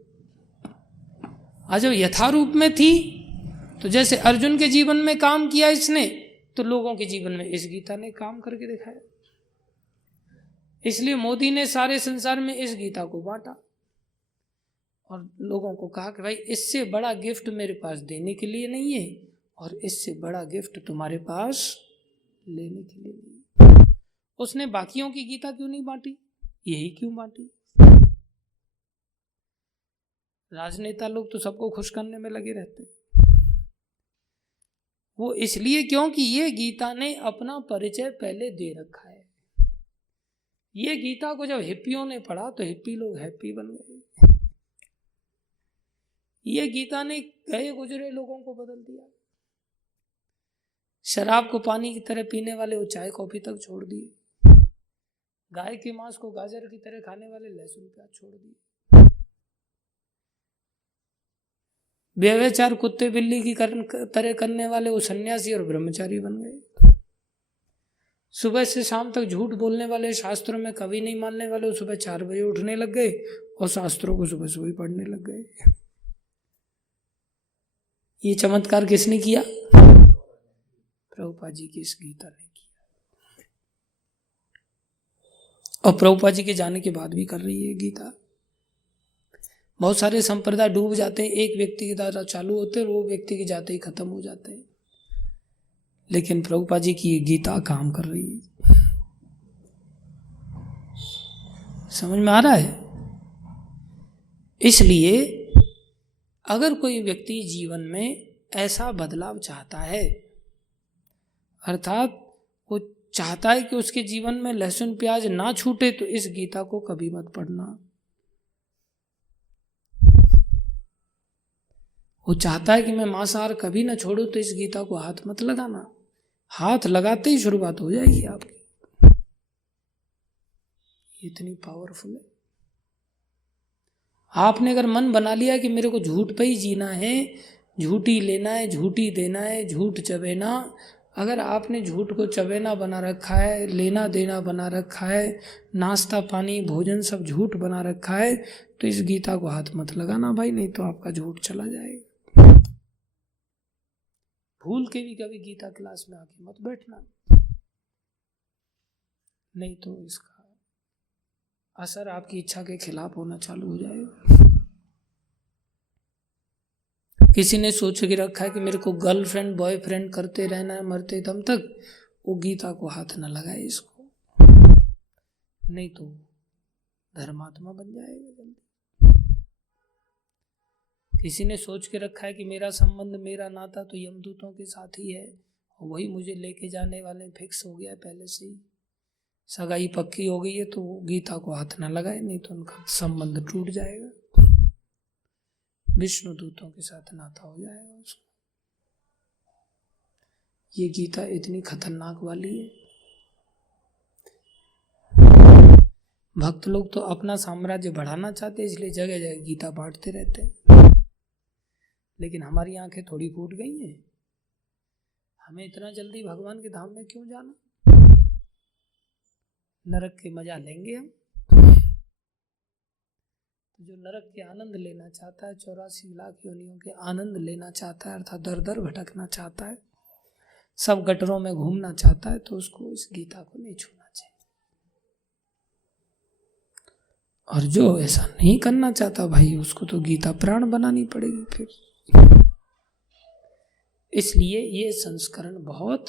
आज जब यथारूप में थी तो जैसे अर्जुन के जीवन में काम किया इसने, तो लोगों के जीवन में इस गीता ने काम करके दिखाया। इसलिए मोदी ने सारे संसार में इस गीता को बांटा और लोगों को कहा कि भाई इससे बड़ा गिफ्ट मेरे पास देने के लिए नहीं है और इससे बड़ा गिफ्ट तुम्हारे पास लेने के लिए नहीं है। उसने बाकियों की गीता क्यों नहीं बांटी, यही क्यों बांटी। राजनेता लोग तो सबको खुश करने में लगे रहते हैं। वो इसलिए क्योंकि ये गीता ने अपना परिचय पहले दे रखा है। ये गीता को जब हिप्पियों ने पढ़ा तो हिप्पी लोग हैप्पी बन गए। ये गीता ने गए गुजरे लोगों को बदल दिया। शराब को पानी की तरह पीने वाले वो चाय कॉफी तक छोड़ दिए, गाय के मांस को गाजर की तरह खाने वाले लहसुन प्याज छोड़ दिए। व्यभिचार कुत्ते बिल्ली की तरह करने वाले वो सन्यासी और ब्रह्मचारी बन गए। सुबह से शाम तक झूठ बोलने वाले, शास्त्रों में कभी नहीं मानने वाले, वो सुबह 4 बजे उठने लग गए और शास्त्रों को सुबह सुबह पढ़ने लग गए। ये चमत्कार किसने किया? प्रभुपाद जी की इस गीता ने किया, और प्रभुपाद जी के जाने के बाद भी कर रही है गीता। बहुत सारे संप्रदाय डूब जाते हैं, एक व्यक्ति के द्वारा चालू होते हैं, वो व्यक्ति के जाते ही खत्म हो जाते हैं, लेकिन प्रभुपाद जी की ये गीता काम कर रही है। समझ में आ रहा है? इसलिए अगर कोई व्यक्ति जीवन में ऐसा बदलाव चाहता है, अर्थात वो चाहता है कि उसके जीवन में लहसुन प्याज ना छूटे, तो इस गीता को कभी मत पढ़ना। वो चाहता है कि मैं मांसाहार कभी ना छोड़ूं, तो इस गीता को हाथ मत लगाना। हाथ लगाते ही शुरुआत हो जाएगी आपकी। इतनी पावरफुल है। आपने अगर मन बना लिया कि मेरे को झूठ पे ही जीना है, झूठ ही लेना है, झूठ ही देना है, झूठ चबेना, अगर आपने झूठ को चबेना बना रखा है, लेना देना बना रखा है, नाश्ता पानी भोजन सब झूठ बना रखा है, तो इस गीता को हाथ मत लगाना भाई, नहीं तो आपका झूठ चला जाएगा। भूल के भी कभी गीता क्लास में आके मत बैठना, नहीं तो इसका असर आपकी इच्छा के खिलाफ होना चालू हो जाएगा। किसी ने सोच के रखा है कि मेरे को गर्लफ्रेंड बॉयफ्रेंड करते रहना है मरते दम तक, वो गीता को हाथ न लगाए इसको, नहीं तो धर्मात्मा बन जाएगा जल्दी। किसी ने सोच के रखा है कि मेरा संबंध मेरा नाता तो यमदूतों के साथ ही है, और वही मुझे लेके जाने वाले, फिक्स हो गया है पहले से ही, सगाई पक्की हो गई है, तो वो गीता को हाथ ना लगाए, नहीं तो उनका संबंध टूट जाएगा, विष्णु दूतों के साथ नाता हो जाएगा उसका। ये गीता इतनी खतरनाक वाली है। भक्त लोग तो अपना साम्राज्य बढ़ाना चाहते हैं, इसलिए जगह जगह गीता बांटते रहते हैं, लेकिन हमारी आंखें थोड़ी फूट गई हैं। हमें इतना जल्दी भगवान के धाम में क्यों जाना? नरक के मजा लेंगे हम। जो नरक के आनंद लेना चाहता है, 84 लाख योनियों के आनंद लेना चाहता है, अर्थात दर दर भटकना चाहता है, सब गटरों में घूमना चाहता है, तो उसको इस गीता को नहीं छूना चाहिए। और जो ऐसा नहीं करना चाहता भाई, उसको तो गीता प्राण बनानी पड़ेगी फिर। इसलिए ये संस्करण बहुत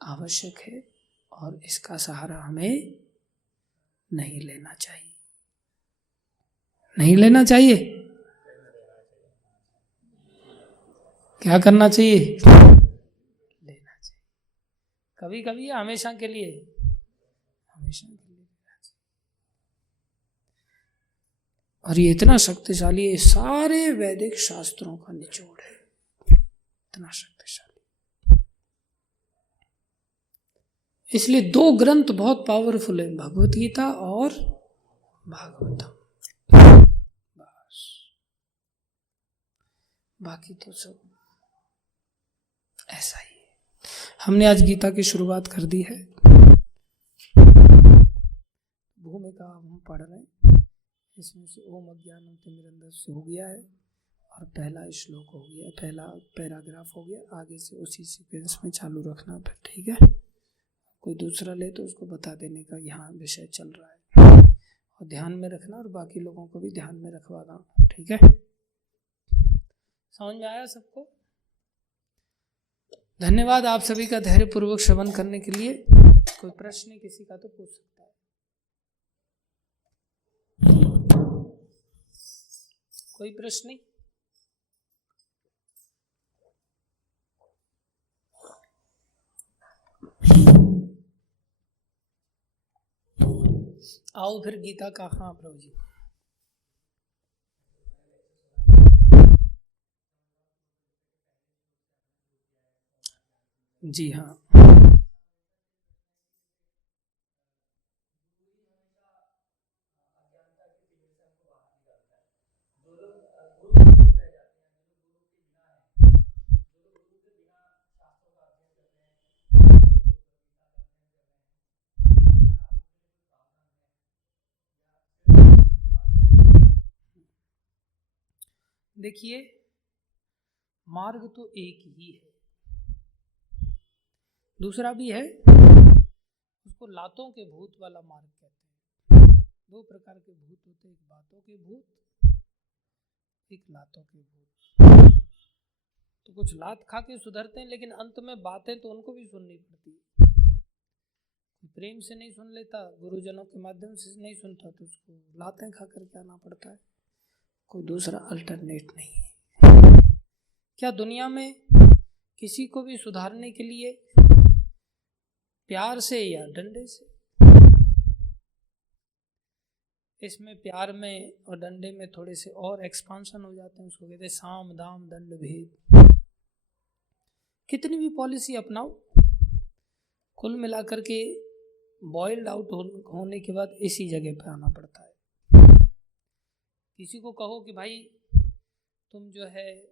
आवश्यक है, और इसका सहारा हमें नहीं लेना चाहिए। नहीं लेना चाहिए। क्या करना चाहिए? लेना चाहिए। कभी कभी या हमेशा के लिए? हमेशा के लिए लेना चाहिए। और ये इतना शक्तिशाली है, सारे वैदिक शास्त्रों का निचोड़ है, इतना शक्तिशाली। इसलिए 2 ग्रंथ बहुत पावरफुल है, भगवत गीता और भागवतम। बस, बाकी तो सब ऐसा ही है। हमने आज गीता की शुरुआत कर दी है। भूमिका हम पढ़ रहे हैं, इसमें से ओम अज्ञानम तिमिरन्धस्य हो गया है, और पहला श्लोक हो गया, पहला पैराग्राफ हो गया। आगे से उसी सीक्वेंस में चालू रखना फिर, ठीक है? कोई दूसरा ले तो उसको बता देने का यहाँ विषय चल रहा है, और ध्यान में रखना, और बाकी लोगों को भी ध्यान में रखवाना, ठीक है? समझ में आया सबको? धन्यवाद आप सभी का धैर्यपूर्वक श्रवण करने के लिए। कोई प्रश्न किसी का तो पूछ सकता है। कोई प्रश्न नहीं? आओ फिर गीता का। हाँ प्रभु जी। जी हाँ, देखिए, मार्ग तो एक ही है, दूसरा भी है, उसको लातों के भूत वाला मार्ग कहते हैं। दो प्रकार के भूत होते हैं, एक बातों के भूत, एक लातों के भूत। तो कुछ लात खा के सुधरते हैं, लेकिन अंत में बातें तो उनको भी सुननी पड़ती है। प्रेम से नहीं सुन लेता, गुरुजनों के माध्यम से नहीं सुनता, तो उसको लातें खा करके आना पड़ता है। कोई दूसरा अल्टरनेट नहीं है। क्या दुनिया में किसी को भी सुधारने के लिए प्यार से या डंडे से? इसमें प्यार में और डंडे में थोड़े से और एक्सपांशन हो जाते हैं, उसको कहते हैं साम दाम दंड भेद। कितनी भी पॉलिसी अपनाओ, कुल मिलाकर के बॉइल्ड आउट होने के बाद इसी जगह पे आना पड़ता है। किसी को कहो कि भाई तुम जो है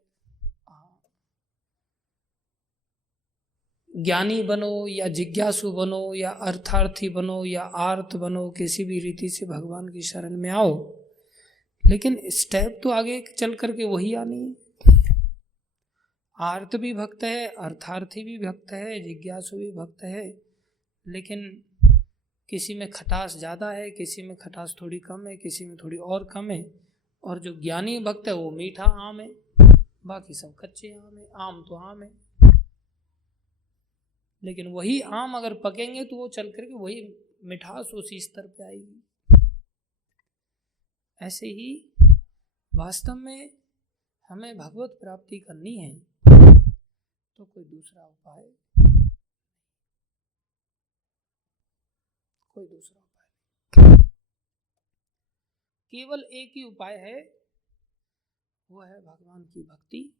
ज्ञानी बनो या जिज्ञासु बनो या अर्थार्थी बनो या आर्त बनो, किसी भी रीति से भगवान की शरण में आओ, लेकिन स्टेप तो आगे चल करके वही आनी है। आर्त भी भक्त है, अर्थार्थी भी भक्त है, जिज्ञासु भी भक्त है, लेकिन किसी में खटास ज़्यादा है, किसी में खटास थोड़ी कम है, किसी में थोड़ी और कम है। और जो ज्ञानी भक्त है वो मीठा आम है, बाकी सब कच्चे आम है। आम तो आम है, लेकिन वही आम अगर पकेंगे तो वो चल करके वही मिठास उसी स्तर पे आएगी। ऐसे ही वास्तव में हमें भगवत प्राप्ति करनी है तो कोई दूसरा उपाय, कोई दूसरा उपाय नहीं, केवल एक ही उपाय है, वो है भगवान की भक्ति।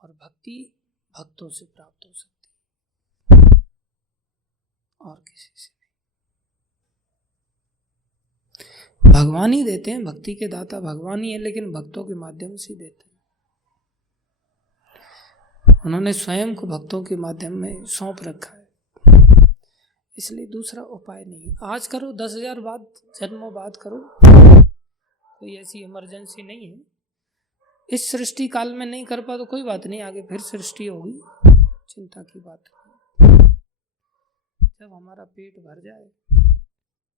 और भक्ति भक्तों से प्राप्त हो सकती है, और किसी से नहीं। भगवान ही देते हैं, भक्ति के दाता भगवान ही है, लेकिन भक्तों के माध्यम से देते हैं। उन्होंने स्वयं को भक्तों के माध्यम में सौंप रखा है, इसलिए दूसरा उपाय नहीं। आज करो, 10,000 जन्मों बाद करो, कोई ऐसी इमरजेंसी नहीं है। इस सृष्टि काल में नहीं कर पा तो कोई बात नहीं, आगे फिर सृष्टि होगी, चिंता की बात नहीं। जब हमारा पेट भर जाए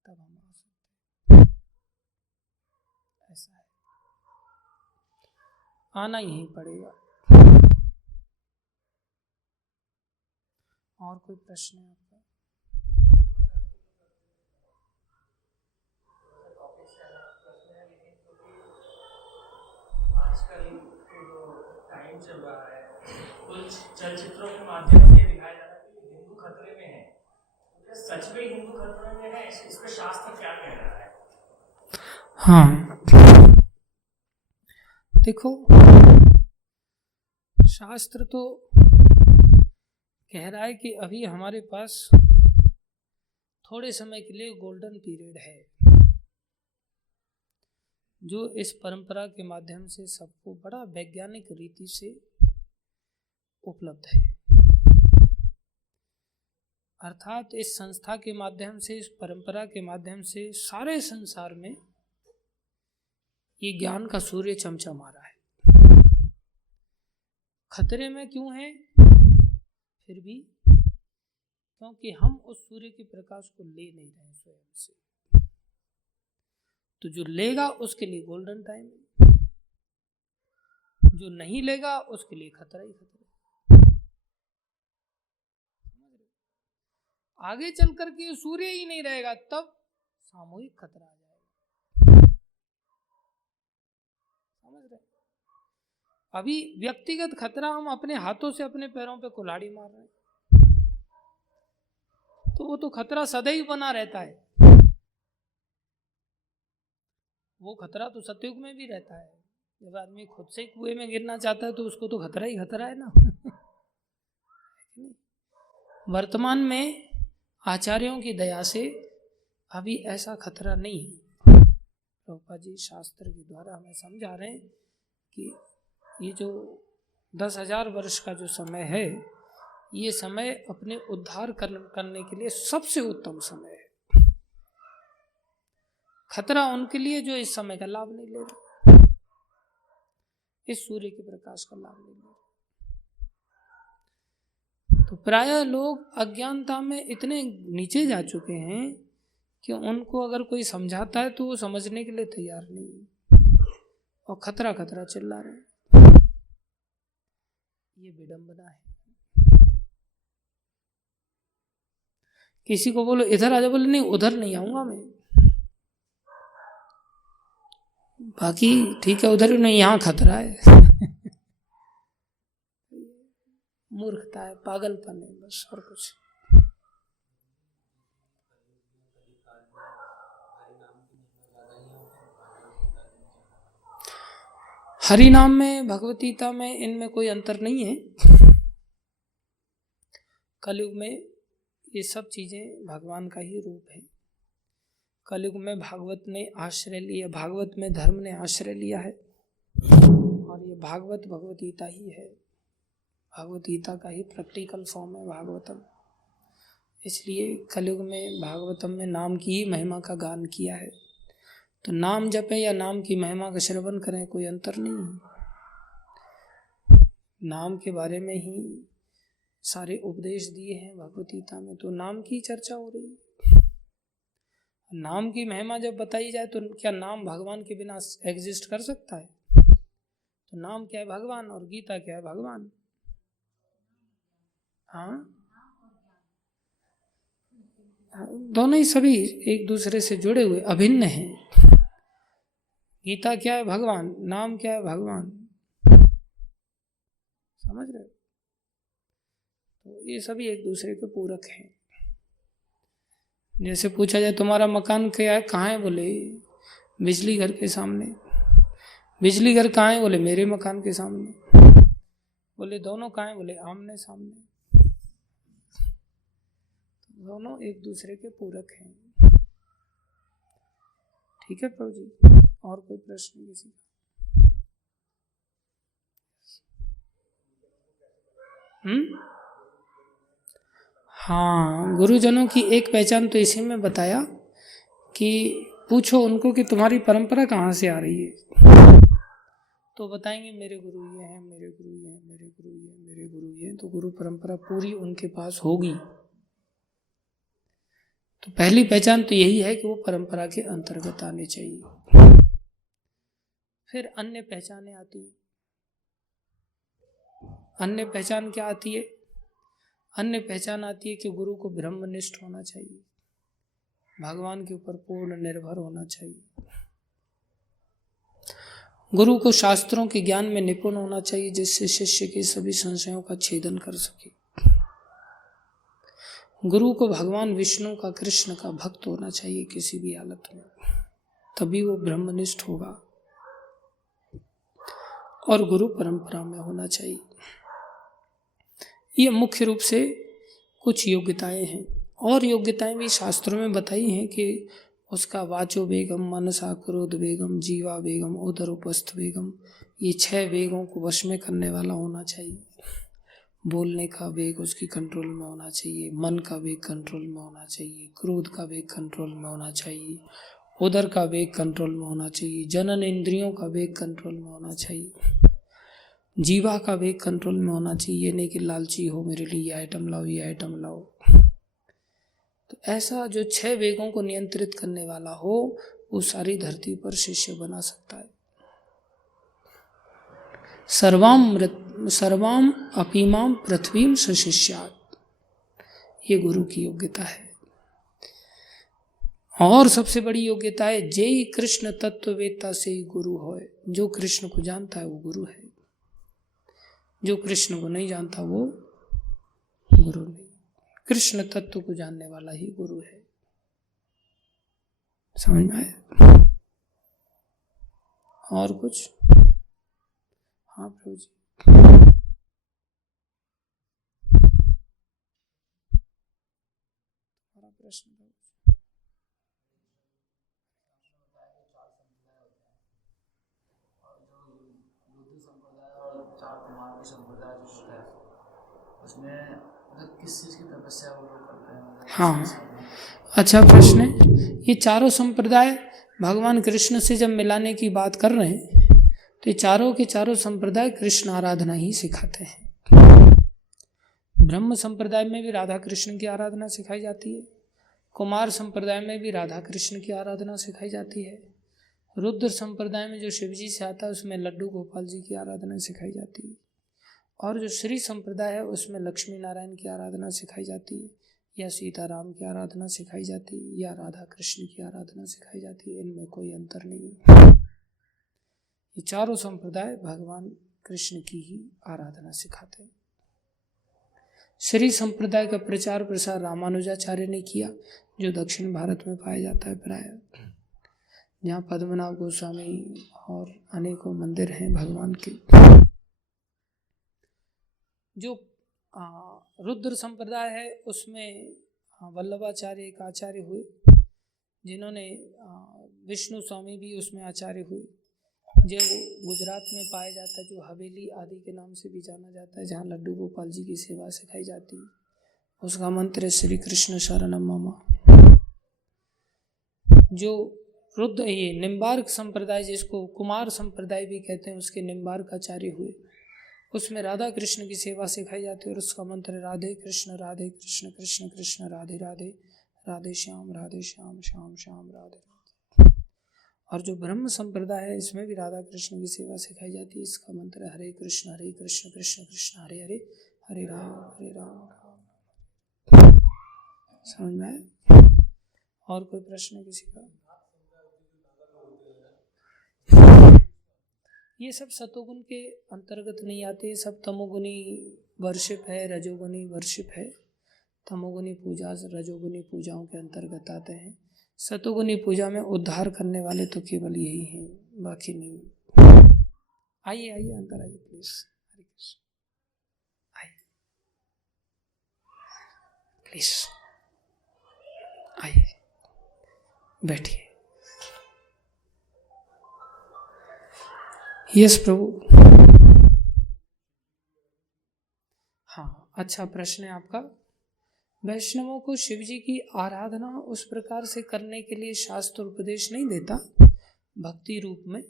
तब हम आ सकते हैं, ऐसा है, आना ही पड़ेगा। और कोई प्रश्न है आपका? आजकल जो टाइम चल रहा है, कुछ चलचित्रों के माध्यम से दिखाया जा रहा है कि हिंदू खतरे में है। तो सच में हिंदू खतरे में है, इस पे शास्त्र क्या कह रहा है? हाँ, देखो, शास्त्र तो कह रहा है कि अभी हमारे पास थोड़े समय के लिए गोल्डन पीरियड है, जो इस परंपरा के माध्यम से सबको बड़ा वैज्ञानिक रीति से उपलब्ध है। अर्थात इस संस्था के माध्यम से, इस परंपरा के माध्यम से सारे संसार में ये ज्ञान का सूर्य चमचमा रहा है। खतरे में क्यों है? फिर भी क्योंकि हम उस सूर्य के प्रकाश को ले नहीं रहे स्वयं से। तो जो लेगा उसके लिए गोल्डन टाइम है, जो नहीं लेगा उसके लिए खतरा ही खतरा। आगे चल करके सूर्य ही नहीं रहेगा तब सामूहिक खतरा आ जाएगा। समझ रहे? अभी व्यक्तिगत खतरा हम अपने हाथों से अपने पैरों पे कुल्हाड़ी मार रहे हैं, तो वो तो खतरा सदैव बना रहता है। वो खतरा तो सतयुग में भी रहता है। जब आदमी खुद से कुएं में गिरना चाहता है तो उसको तो खतरा ही खतरा है ना। वर्तमान में आचार्यों की दया से अभी ऐसा खतरा नहीं है। प्रभुपाद जी शास्त्र के द्वारा हमें समझा रहे हैं कि ये जो 10,000 वर्ष का जो समय है, ये समय अपने उद्धार करने के लिए सबसे उत्तम समय है। खतरा उनके लिए जो इस समय का लाभ नहीं ले रहे। इस सूर्य के प्रकाश का लाभ नहीं ले रहे। तो प्रायः लोग अज्ञानता में इतने नीचे जा चुके हैं कि उनको अगर कोई समझाता है तो वो समझने के लिए तैयार नहीं है और खतरा खतरा चिल्ला रहे हैं। ये विडंबना है। किसी को बोलो इधर आ जाओ, बोले नहीं उधर नहीं आऊंगा मैं, बाकी ठीक है उधर ही नहीं, यहाँ खतरा है। मूर्खता है, पागलपन है, बस और कुछ। हरि नाम में, भगवतीता में, इनमें कोई अंतर नहीं है। कलयुग में ये सब चीजें भगवान का ही रूप है। कलयुग में भागवत ने आश्रय लिया, भागवत में धर्म ने आश्रय लिया है और ये भागवत भगवतीता ही है। भगवतीता का ही प्रैक्टिकल फॉर्म है भागवतम। इसलिए कलयुग में भागवतम में नाम की ही महिमा का गान किया है। तो नाम जपें या नाम की महिमा का श्रवण करें, कोई अंतर नहीं है। नाम के बारे में ही सारे उपदेश दिए हैं भगवतीता में, तो नाम की चर्चा हो रही है। नाम की महिमा जब बताई जाए तो क्या नाम भगवान के बिना एग्जिस्ट कर सकता है? तो नाम क्या है? भगवान। और गीता क्या है? भगवान। हाँ, दोनों ही सभी एक दूसरे से जुड़े हुए अभिन्न हैं। गीता क्या है? भगवान। नाम क्या है? भगवान। समझ रहे हो? तो ये सभी एक दूसरे के पूरक हैं। जैसे पूछा जाए तुम्हारा मकान क्या है, कहाँ है? बोले बिजली घर के सामने। बिजली घर कहाँ है? बोले मेरे मकान के सामने। बोले दोनों कहाँ है? बोले आमने सामने। दोनों एक दूसरे के पूरक हैं। ठीक है प्रभु जी, और कोई प्रश्न किसी का? हाँ, गुरुजनों की एक पहचान तो इसी में बताया कि पूछो उनको कि तुम्हारी परंपरा कहाँ से आ रही है, तो बताएंगे मेरे गुरु ये हैं, मेरे गुरु ये हैं, मेरे गुरु ये हैं, मेरे गुरु ये हैं। तो गुरु परंपरा पूरी उनके पास होगी। तो पहली पहचान तो यही है कि वो परंपरा के अंतर्गत आने चाहिए। फिर अन्य पहचानें आती हैं। अन्य पहचान क्या आती है? अन्य पहचान आती है कि गुरु को ब्रह्मनिष्ठ होना चाहिए, भगवान के ऊपर पूर्ण निर्भर होना चाहिए। गुरु को शास्त्रों के ज्ञान में निपुण होना चाहिए, जिससे शिष्य के सभी संशयों का छेदन कर सके। गुरु को भगवान विष्णु का, कृष्ण का भक्त होना चाहिए किसी भी हालत में, तभी वो ब्रह्मनिष्ठ होगा। और गुरु परंपरा में होना चाहिए। ये मुख्य रूप से कुछ योग्यताएं हैं, और योग्यताएं भी शास्त्रों में बताई हैं कि उसका वाचो वेगम, मनसा क्रोध वेगम, जीवा वेगम, उदर उपस्थ वेगम, ये 6 वेगों को वश में करने वाला होना चाहिए। बोलने का वेग उसकी कंट्रोल में होना चाहिए, मन का वेग कंट्रोल में होना चाहिए, क्रोध का वेग कंट्रोल में होना चाहिए, उदर का वेग कंट्रोल में होना चाहिए, जनन इंद्रियों का वेग कंट्रोल में होना चाहिए, जीवा का वेग कंट्रोल में होना चाहिए। ये नहीं कि लालची हो, मेरे लिए ये आइटम लाओ, ये आइटम लाओ। तो ऐसा जो 6 वेगों को नियंत्रित करने वाला हो, वो सारी धरती पर शिष्य बना सकता है। सर्वाम अपीमाम पृथ्वीम सशिष्यात्, ये गुरु की योग्यता है। और सबसे बड़ी योग्यता है जय कृष्ण तत्ववेत्ता से ही गुरु होए। जो कृष्ण को जानता है वो गुरु है, जो कृष्ण को नहीं जानता वो गुरु नहीं। कृष्ण तत्व को जानने वाला ही गुरु है। समझ में आया? और कुछ? हाँ प्रभु जी। हमारा प्रश्न था। संप्रदाय जो होता है उसमें मतलब किस चीज़ की तपस्या वो लोग करते हैं? हाँ, अच्छा प्रश्न है। ये चारों संप्रदाय भगवान कृष्ण से जब मिलाने की बात कर रहे हैं तो ये चारों के चारों संप्रदाय कृष्ण आराधना ही सिखाते हैं। ब्रह्म संप्रदाय में भी राधा कृष्ण की आराधना सिखाई जाती है, कुमार संप्रदाय में भी राधा कृष्ण की आराधना सिखाई जाती है, रुद्र संप्रदाय में जो शिव जी से आता है उसमें लड्डू गोपाल जी की आराधना सिखाई जाती है, और जो श्री संप्रदाय है उसमें लक्ष्मी नारायण की आराधना सिखाई जाती है, या सीताराम की आराधना सिखाई जाती है, या राधा कृष्ण की आराधना सिखाई जाती है। इनमें कोई अंतर नहीं है। ये चारों संप्रदाय भगवान कृष्ण की ही आराधना सिखाते हैं। श्री संप्रदाय का प्रचार प्रसार रामानुजाचार्य ने किया, जो दक्षिण भारत में पाया जाता है प्राय, जहाँ पद्मनाभ गोस्वामी और अनेकों मंदिर हैं भगवान के। जो रुद्र संप्रदाय है उसमें वल्लभाचार्य एक आचार्य हुए, जिन्होंने विष्णु स्वामी भी उसमें आचार्य हुए, जो गुजरात में पाया जाता है, जो हवेली आदि के नाम से भी जाना जाता है, जहाँ लड्डू गोपाल जी की सेवा सिखाई जाती है। उसका मंत्र है श्री कृष्ण शरणम मम। जो रुद्र ये निम्बार्क संप्रदाय, जिसको कुमार संप्रदाय भी कहते हैं, उसके निम्बार्क आचार्य हुए, उसमें राधा कृष्ण की सेवा सिखाई जाती है और उसका मंत्र राधे कृष्ण कृष्ण कृष्ण राधे राधे, राधे श्याम श्याम श्याम राधे। और जो ब्रह्म संप्रदाय है इसमें भी राधा कृष्ण की सेवा सिखाई जाती है। इसका मंत्र हरे कृष्ण कृष्ण कृष्ण हरे हरे, हरे राम राम। समझ में आया? और कोई प्रश्न किसी का? ये सब सतोगुण के अंतर्गत नहीं आते, सब तमोगुनी वर्शिप है, रजोगुनी वर्शिप है। तमोगुनी पूजा रजोगुनी पूजाओं के अंतर्गत आते हैं। सतोगुनी पूजा में उद्धार करने वाले तो केवल यही हैं, बाकी नहीं। आइए आइए अंदर आइए प्लीज। हरे कृष्ण, आइए प्लीज, आइए बैठिए। यस प्रभु। हाँ, अच्छा प्रश्न है आपका। वैष्णवों को शिव जी की आराधना उस प्रकार से करने के लिए शास्त्र उपदेश नहीं देता भक्ति रूप में।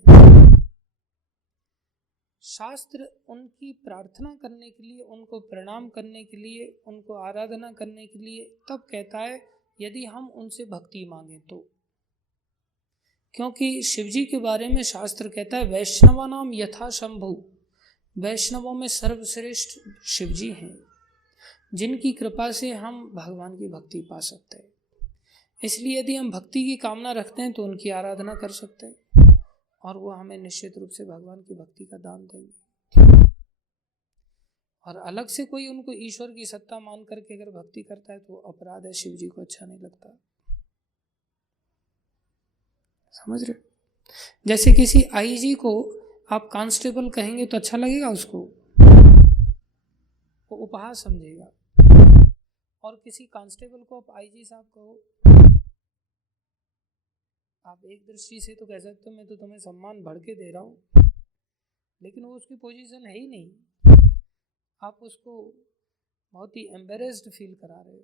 शास्त्र उनकी प्रार्थना करने के लिए, उनको प्रणाम करने के लिए, उनको आराधना करने के लिए तब कहता है यदि हम उनसे भक्ति मांगे तो। क्योंकि शिव जी के बारे में शास्त्र कहता है वैष्णवानाम यथा शंभु, वैष्णवों में सर्वश्रेष्ठ शिव जी हैं, जिनकी कृपा से हम भगवान की भक्ति पा सकते हैं। इसलिए यदि हम भक्ति की कामना रखते हैं तो उनकी आराधना कर सकते हैं और वो हमें निश्चित रूप से भगवान की भक्ति का दान देंगे। और अलग से कोई उनको ईश्वर की सत्ता मान करके अगर भक्ति करता है तो अपराध है, शिव जी को अच्छा नहीं लगता। समझ रहे? जैसे किसी आईजी को आप कांस्टेबल कहेंगे तो अच्छा लगेगा उसको, वो उपहास समझेगा। और किसी कांस्टेबल को आप आईजी साहब कहो, आप एक दृष्टि से तो कह सकते हो मैं तो तुम्हें सम्मान बढ़ के दे रहा हूँ, लेकिन वो उसकी पोजीशन है ही नहीं। आप उसको बहुत ही एम्बेरेस्ड फील करा रहे हो।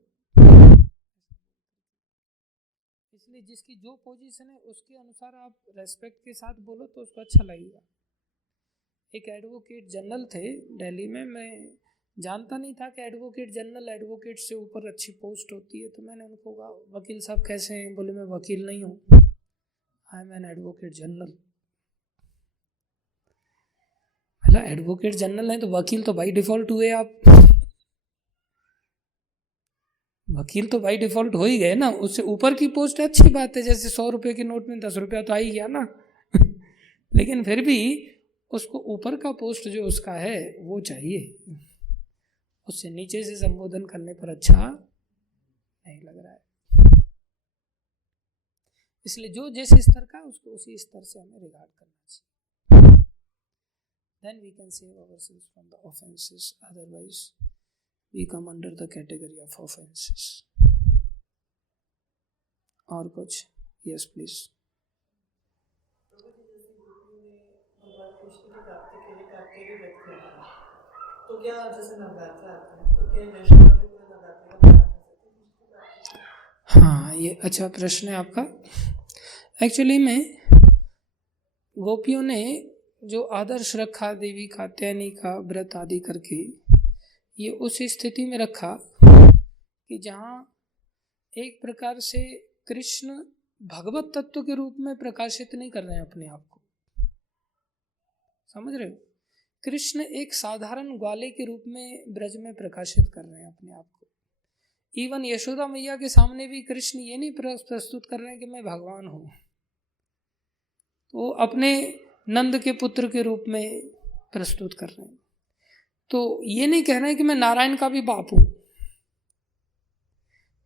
इसलिए जिसकी जो पोजीशन है उसके अनुसार आप रेस्पेक्ट के साथ बोलो तो उसको अच्छा लगेगा। एक एडवोकेट जनरल थे दिल्ली में, मैं जानता नहीं था कि एडवोकेट जनरल एडवोकेट से ऊपर अच्छी पोस्ट होती है। तो मैंने उनको कहा वकील साहब कैसे हैं? बोले मैं वकील नहीं हूँ, I am an advocate general. मतलब एडवोकेट जनरल है तो वकील तो बाई डिफॉल्ट हुए आप, वकील तो बाई डिफॉल्ट हो ही गए ना। उससे ऊपर की पोस्ट अच्छी बात है, जैसे 100 रुपये के नोट में 10 रुपया तो आ ही गया ना लेकिन फिर भी उसको ऊपर का पोस्ट जो उसका है वो चाहिए, उससे नीचे से संबोधन करने पर अच्छा नहीं लग रहा है। इसलिए जो जिस स्तर का उसको उसी स्तर से हमें रिगार्ड करना चाहिए। Then we can save ourselves from the offenses. Otherwise, we come under the category of offenses. और कुछ? Yes, please. तो क्या जैसे नवरात्र आते हैं तो क्या वैष्णव भी कोई नवरात्र का पालन कर सकते हैं? हाँ, ये अच्छा प्रश्न है आपका। एक्चुअली में गोपियों ने जो आदर्श रखा देवी कात्यायनी का व्रत आदि करके, ये उस स्थिति में रखा कि जहाँ एक प्रकार से कृष्ण भगवत तत्व के रूप में प्रकाशित नहीं कर रहे हैं अपने आप को, समझ रहे हो? कृष्ण एक साधारण ग्वाले के रूप में ब्रज में प्रकाशित कर रहे हैं अपने आप को। इवन यशोदा मैया के सामने भी कृष्ण ये नहीं प्रस्तुत कर रहे हैं कि मैं भगवान हूँ, तो अपने नंद के पुत्र के रूप में प्रस्तुत कर रहे हैं। तो ये नहीं कह रहे हैं कि मैं नारायण का भी बाप हूँ।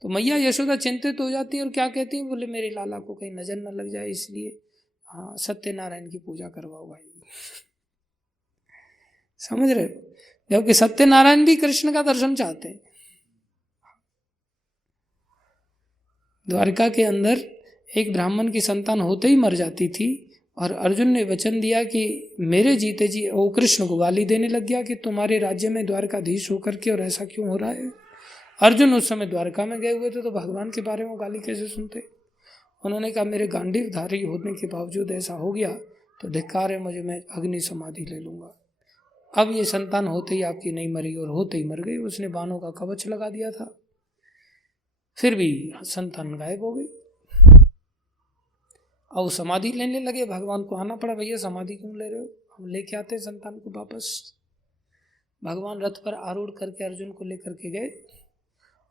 तो मैया यशोदा चिंतित हो जाती है और क्या कहती है, बोले मेरे लाला को कहीं नजर न लग जाए, इसलिए हाँ सत्यनारायण की पूजा करवाओ भाई। समझ रहे हो? जबकि सत्यनारायण भी कृष्ण का दर्शन चाहते हैं। द्वारका के अंदर एक ब्राह्मण की संतान होते ही मर जाती थी और अर्जुन ने वचन दिया कि मेरे जीते जी, वो कृष्ण को गाली देने लग गया कि तुम्हारे राज्य में द्वारकाधीश होकर के और ऐसा क्यों हो रहा है। अर्जुन उस समय द्वारका में गए हुए थे, तो भगवान के बारे में गाली कैसे सुनते। उन्होंने कहा मेरे गांडीवधारी होने के बावजूद ऐसा हो गया तो धिक्कार है मुझे, मैं अग्नि समाधि ले लूंगा। अब ये संतान होते ही आपकी नहीं मरी और होते ही मर गई। उसने बाणों का कवच लगा दिया था, फिर भी संतान गायब हो गई। और समाधि लेने लगे, भगवान को आना पड़ा, भैया समाधि क्यों ले रहे हो, हम लेके आते हैं संतान को वापस। भगवान रथ पर आरूढ़ करके अर्जुन को लेकर के गए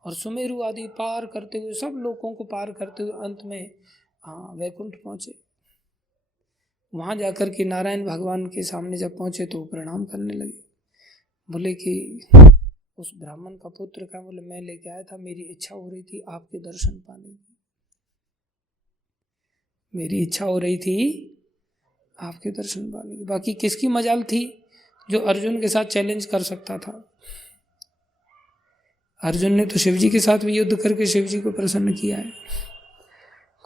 और सुमेरु आदि पार करते हुए, सब लोगों को पार करते हुए अंत में वैकुंठ पहुंचे। वहां जाकर के नारायण भगवान के सामने जब पहुंचे तो प्रणाम करने लगे। बोले कि उस ब्राह्मण का पुत्र का, बोले मैं लेके आया था, मेरी इच्छा हो रही थी आपके दर्शन पाने की, मेरी इच्छा हो रही थी आपके दर्शन पाने की। बाकी किसकी मजाल थी जो अर्जुन के साथ चैलेंज कर सकता था। अर्जुन ने तो शिवजी के साथ भी युद्ध करके शिवजी को प्रसन्न किया है,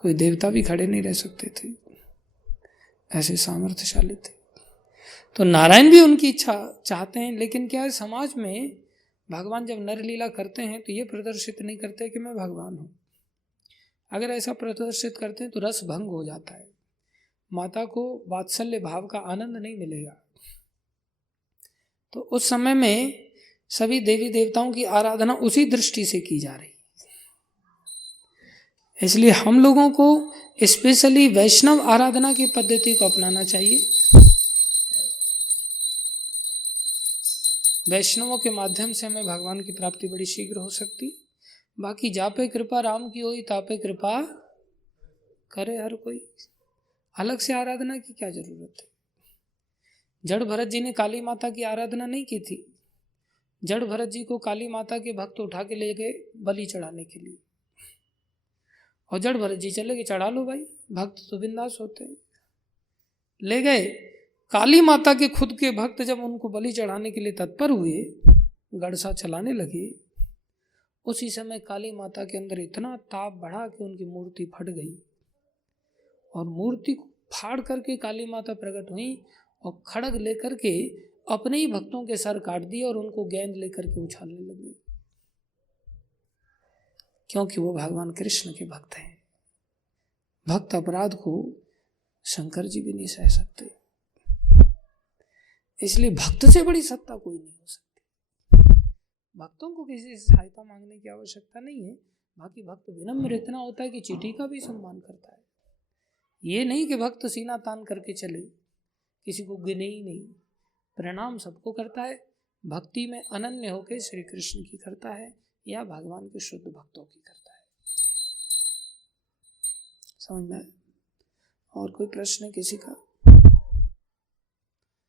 कोई देवता भी खड़े नहीं रह सकते थे, ऐसे सामर्थ्यशाली थे। तो नारायण भी उनकी इच्छा चाहते हैं, लेकिन क्या है, समाज में भगवान जब नरलीला करते हैं तो ये प्रदर्शित नहीं करते कि मैं भगवान हूँ। अगर ऐसा प्रदर्शित करते हैं तो रस भंग हो जाता है, माता को वात्सल्य भाव का आनंद नहीं मिलेगा। तो उस समय में सभी देवी देवताओं की आराधना उसी दृष्टि से की जा रही है। इसलिए हम लोगों को स्पेशली वैष्णव आराधना की पद्धति को अपनाना चाहिए। वैष्णवों के माध्यम से हमें भगवान की प्राप्ति बड़ी शीघ्र हो सकती है। बाकी जापे कृपा राम की होई, तापे कृपा करे हर कोई। अलग से आराधना की क्या जरूरत है। जड़ भरत जी ने काली माता की आराधना नहीं की थी। जड़ भरत जी को काली माता के भक्त उठा के ले गए बलि चढ़ाने के लिए, और जड़ भरत जी चले गए, चढ़ा लो भाई, भक्त तो बिंदास होते हैं। ले गए, काली माता के खुद के भक्त जब उनको बलि चढ़ाने के लिए तत्पर हुए, गड़सा चलाने लगे, उसी समय काली माता के अंदर इतना ताप बढ़ा कि उनकी मूर्ति फट गई, और मूर्ति को फाड़ करके काली माता प्रकट हुई और खड़ग लेकर के अपने ही भक्तों के सर काट दिए और उनको गेंद लेकर के उछालने लगी, क्योंकि वो भगवान कृष्ण के भक्त हैं। भक्त अपराध को शंकर जी भी नहीं सह सकते, इसलिए भक्त से बड़ी सत्ता कोई नहीं हो सकती। भक्तों को किसी से सहायता मांगने की आवश्यकता नहीं है। बाकी भक्त विनम्र इतना होता है कि चींटी का भी सम्मान करता है। ये नहीं कि भक्त सीना तान करके चले, किसी को गिने ही नहीं, प्रणाम सबको करता है। भक्ति में अनन्य होकर श्री कृष्ण की करता है या भगवान के शुद्ध भक्तों की करता है। समझ में? और कोई प्रश्न किसी का?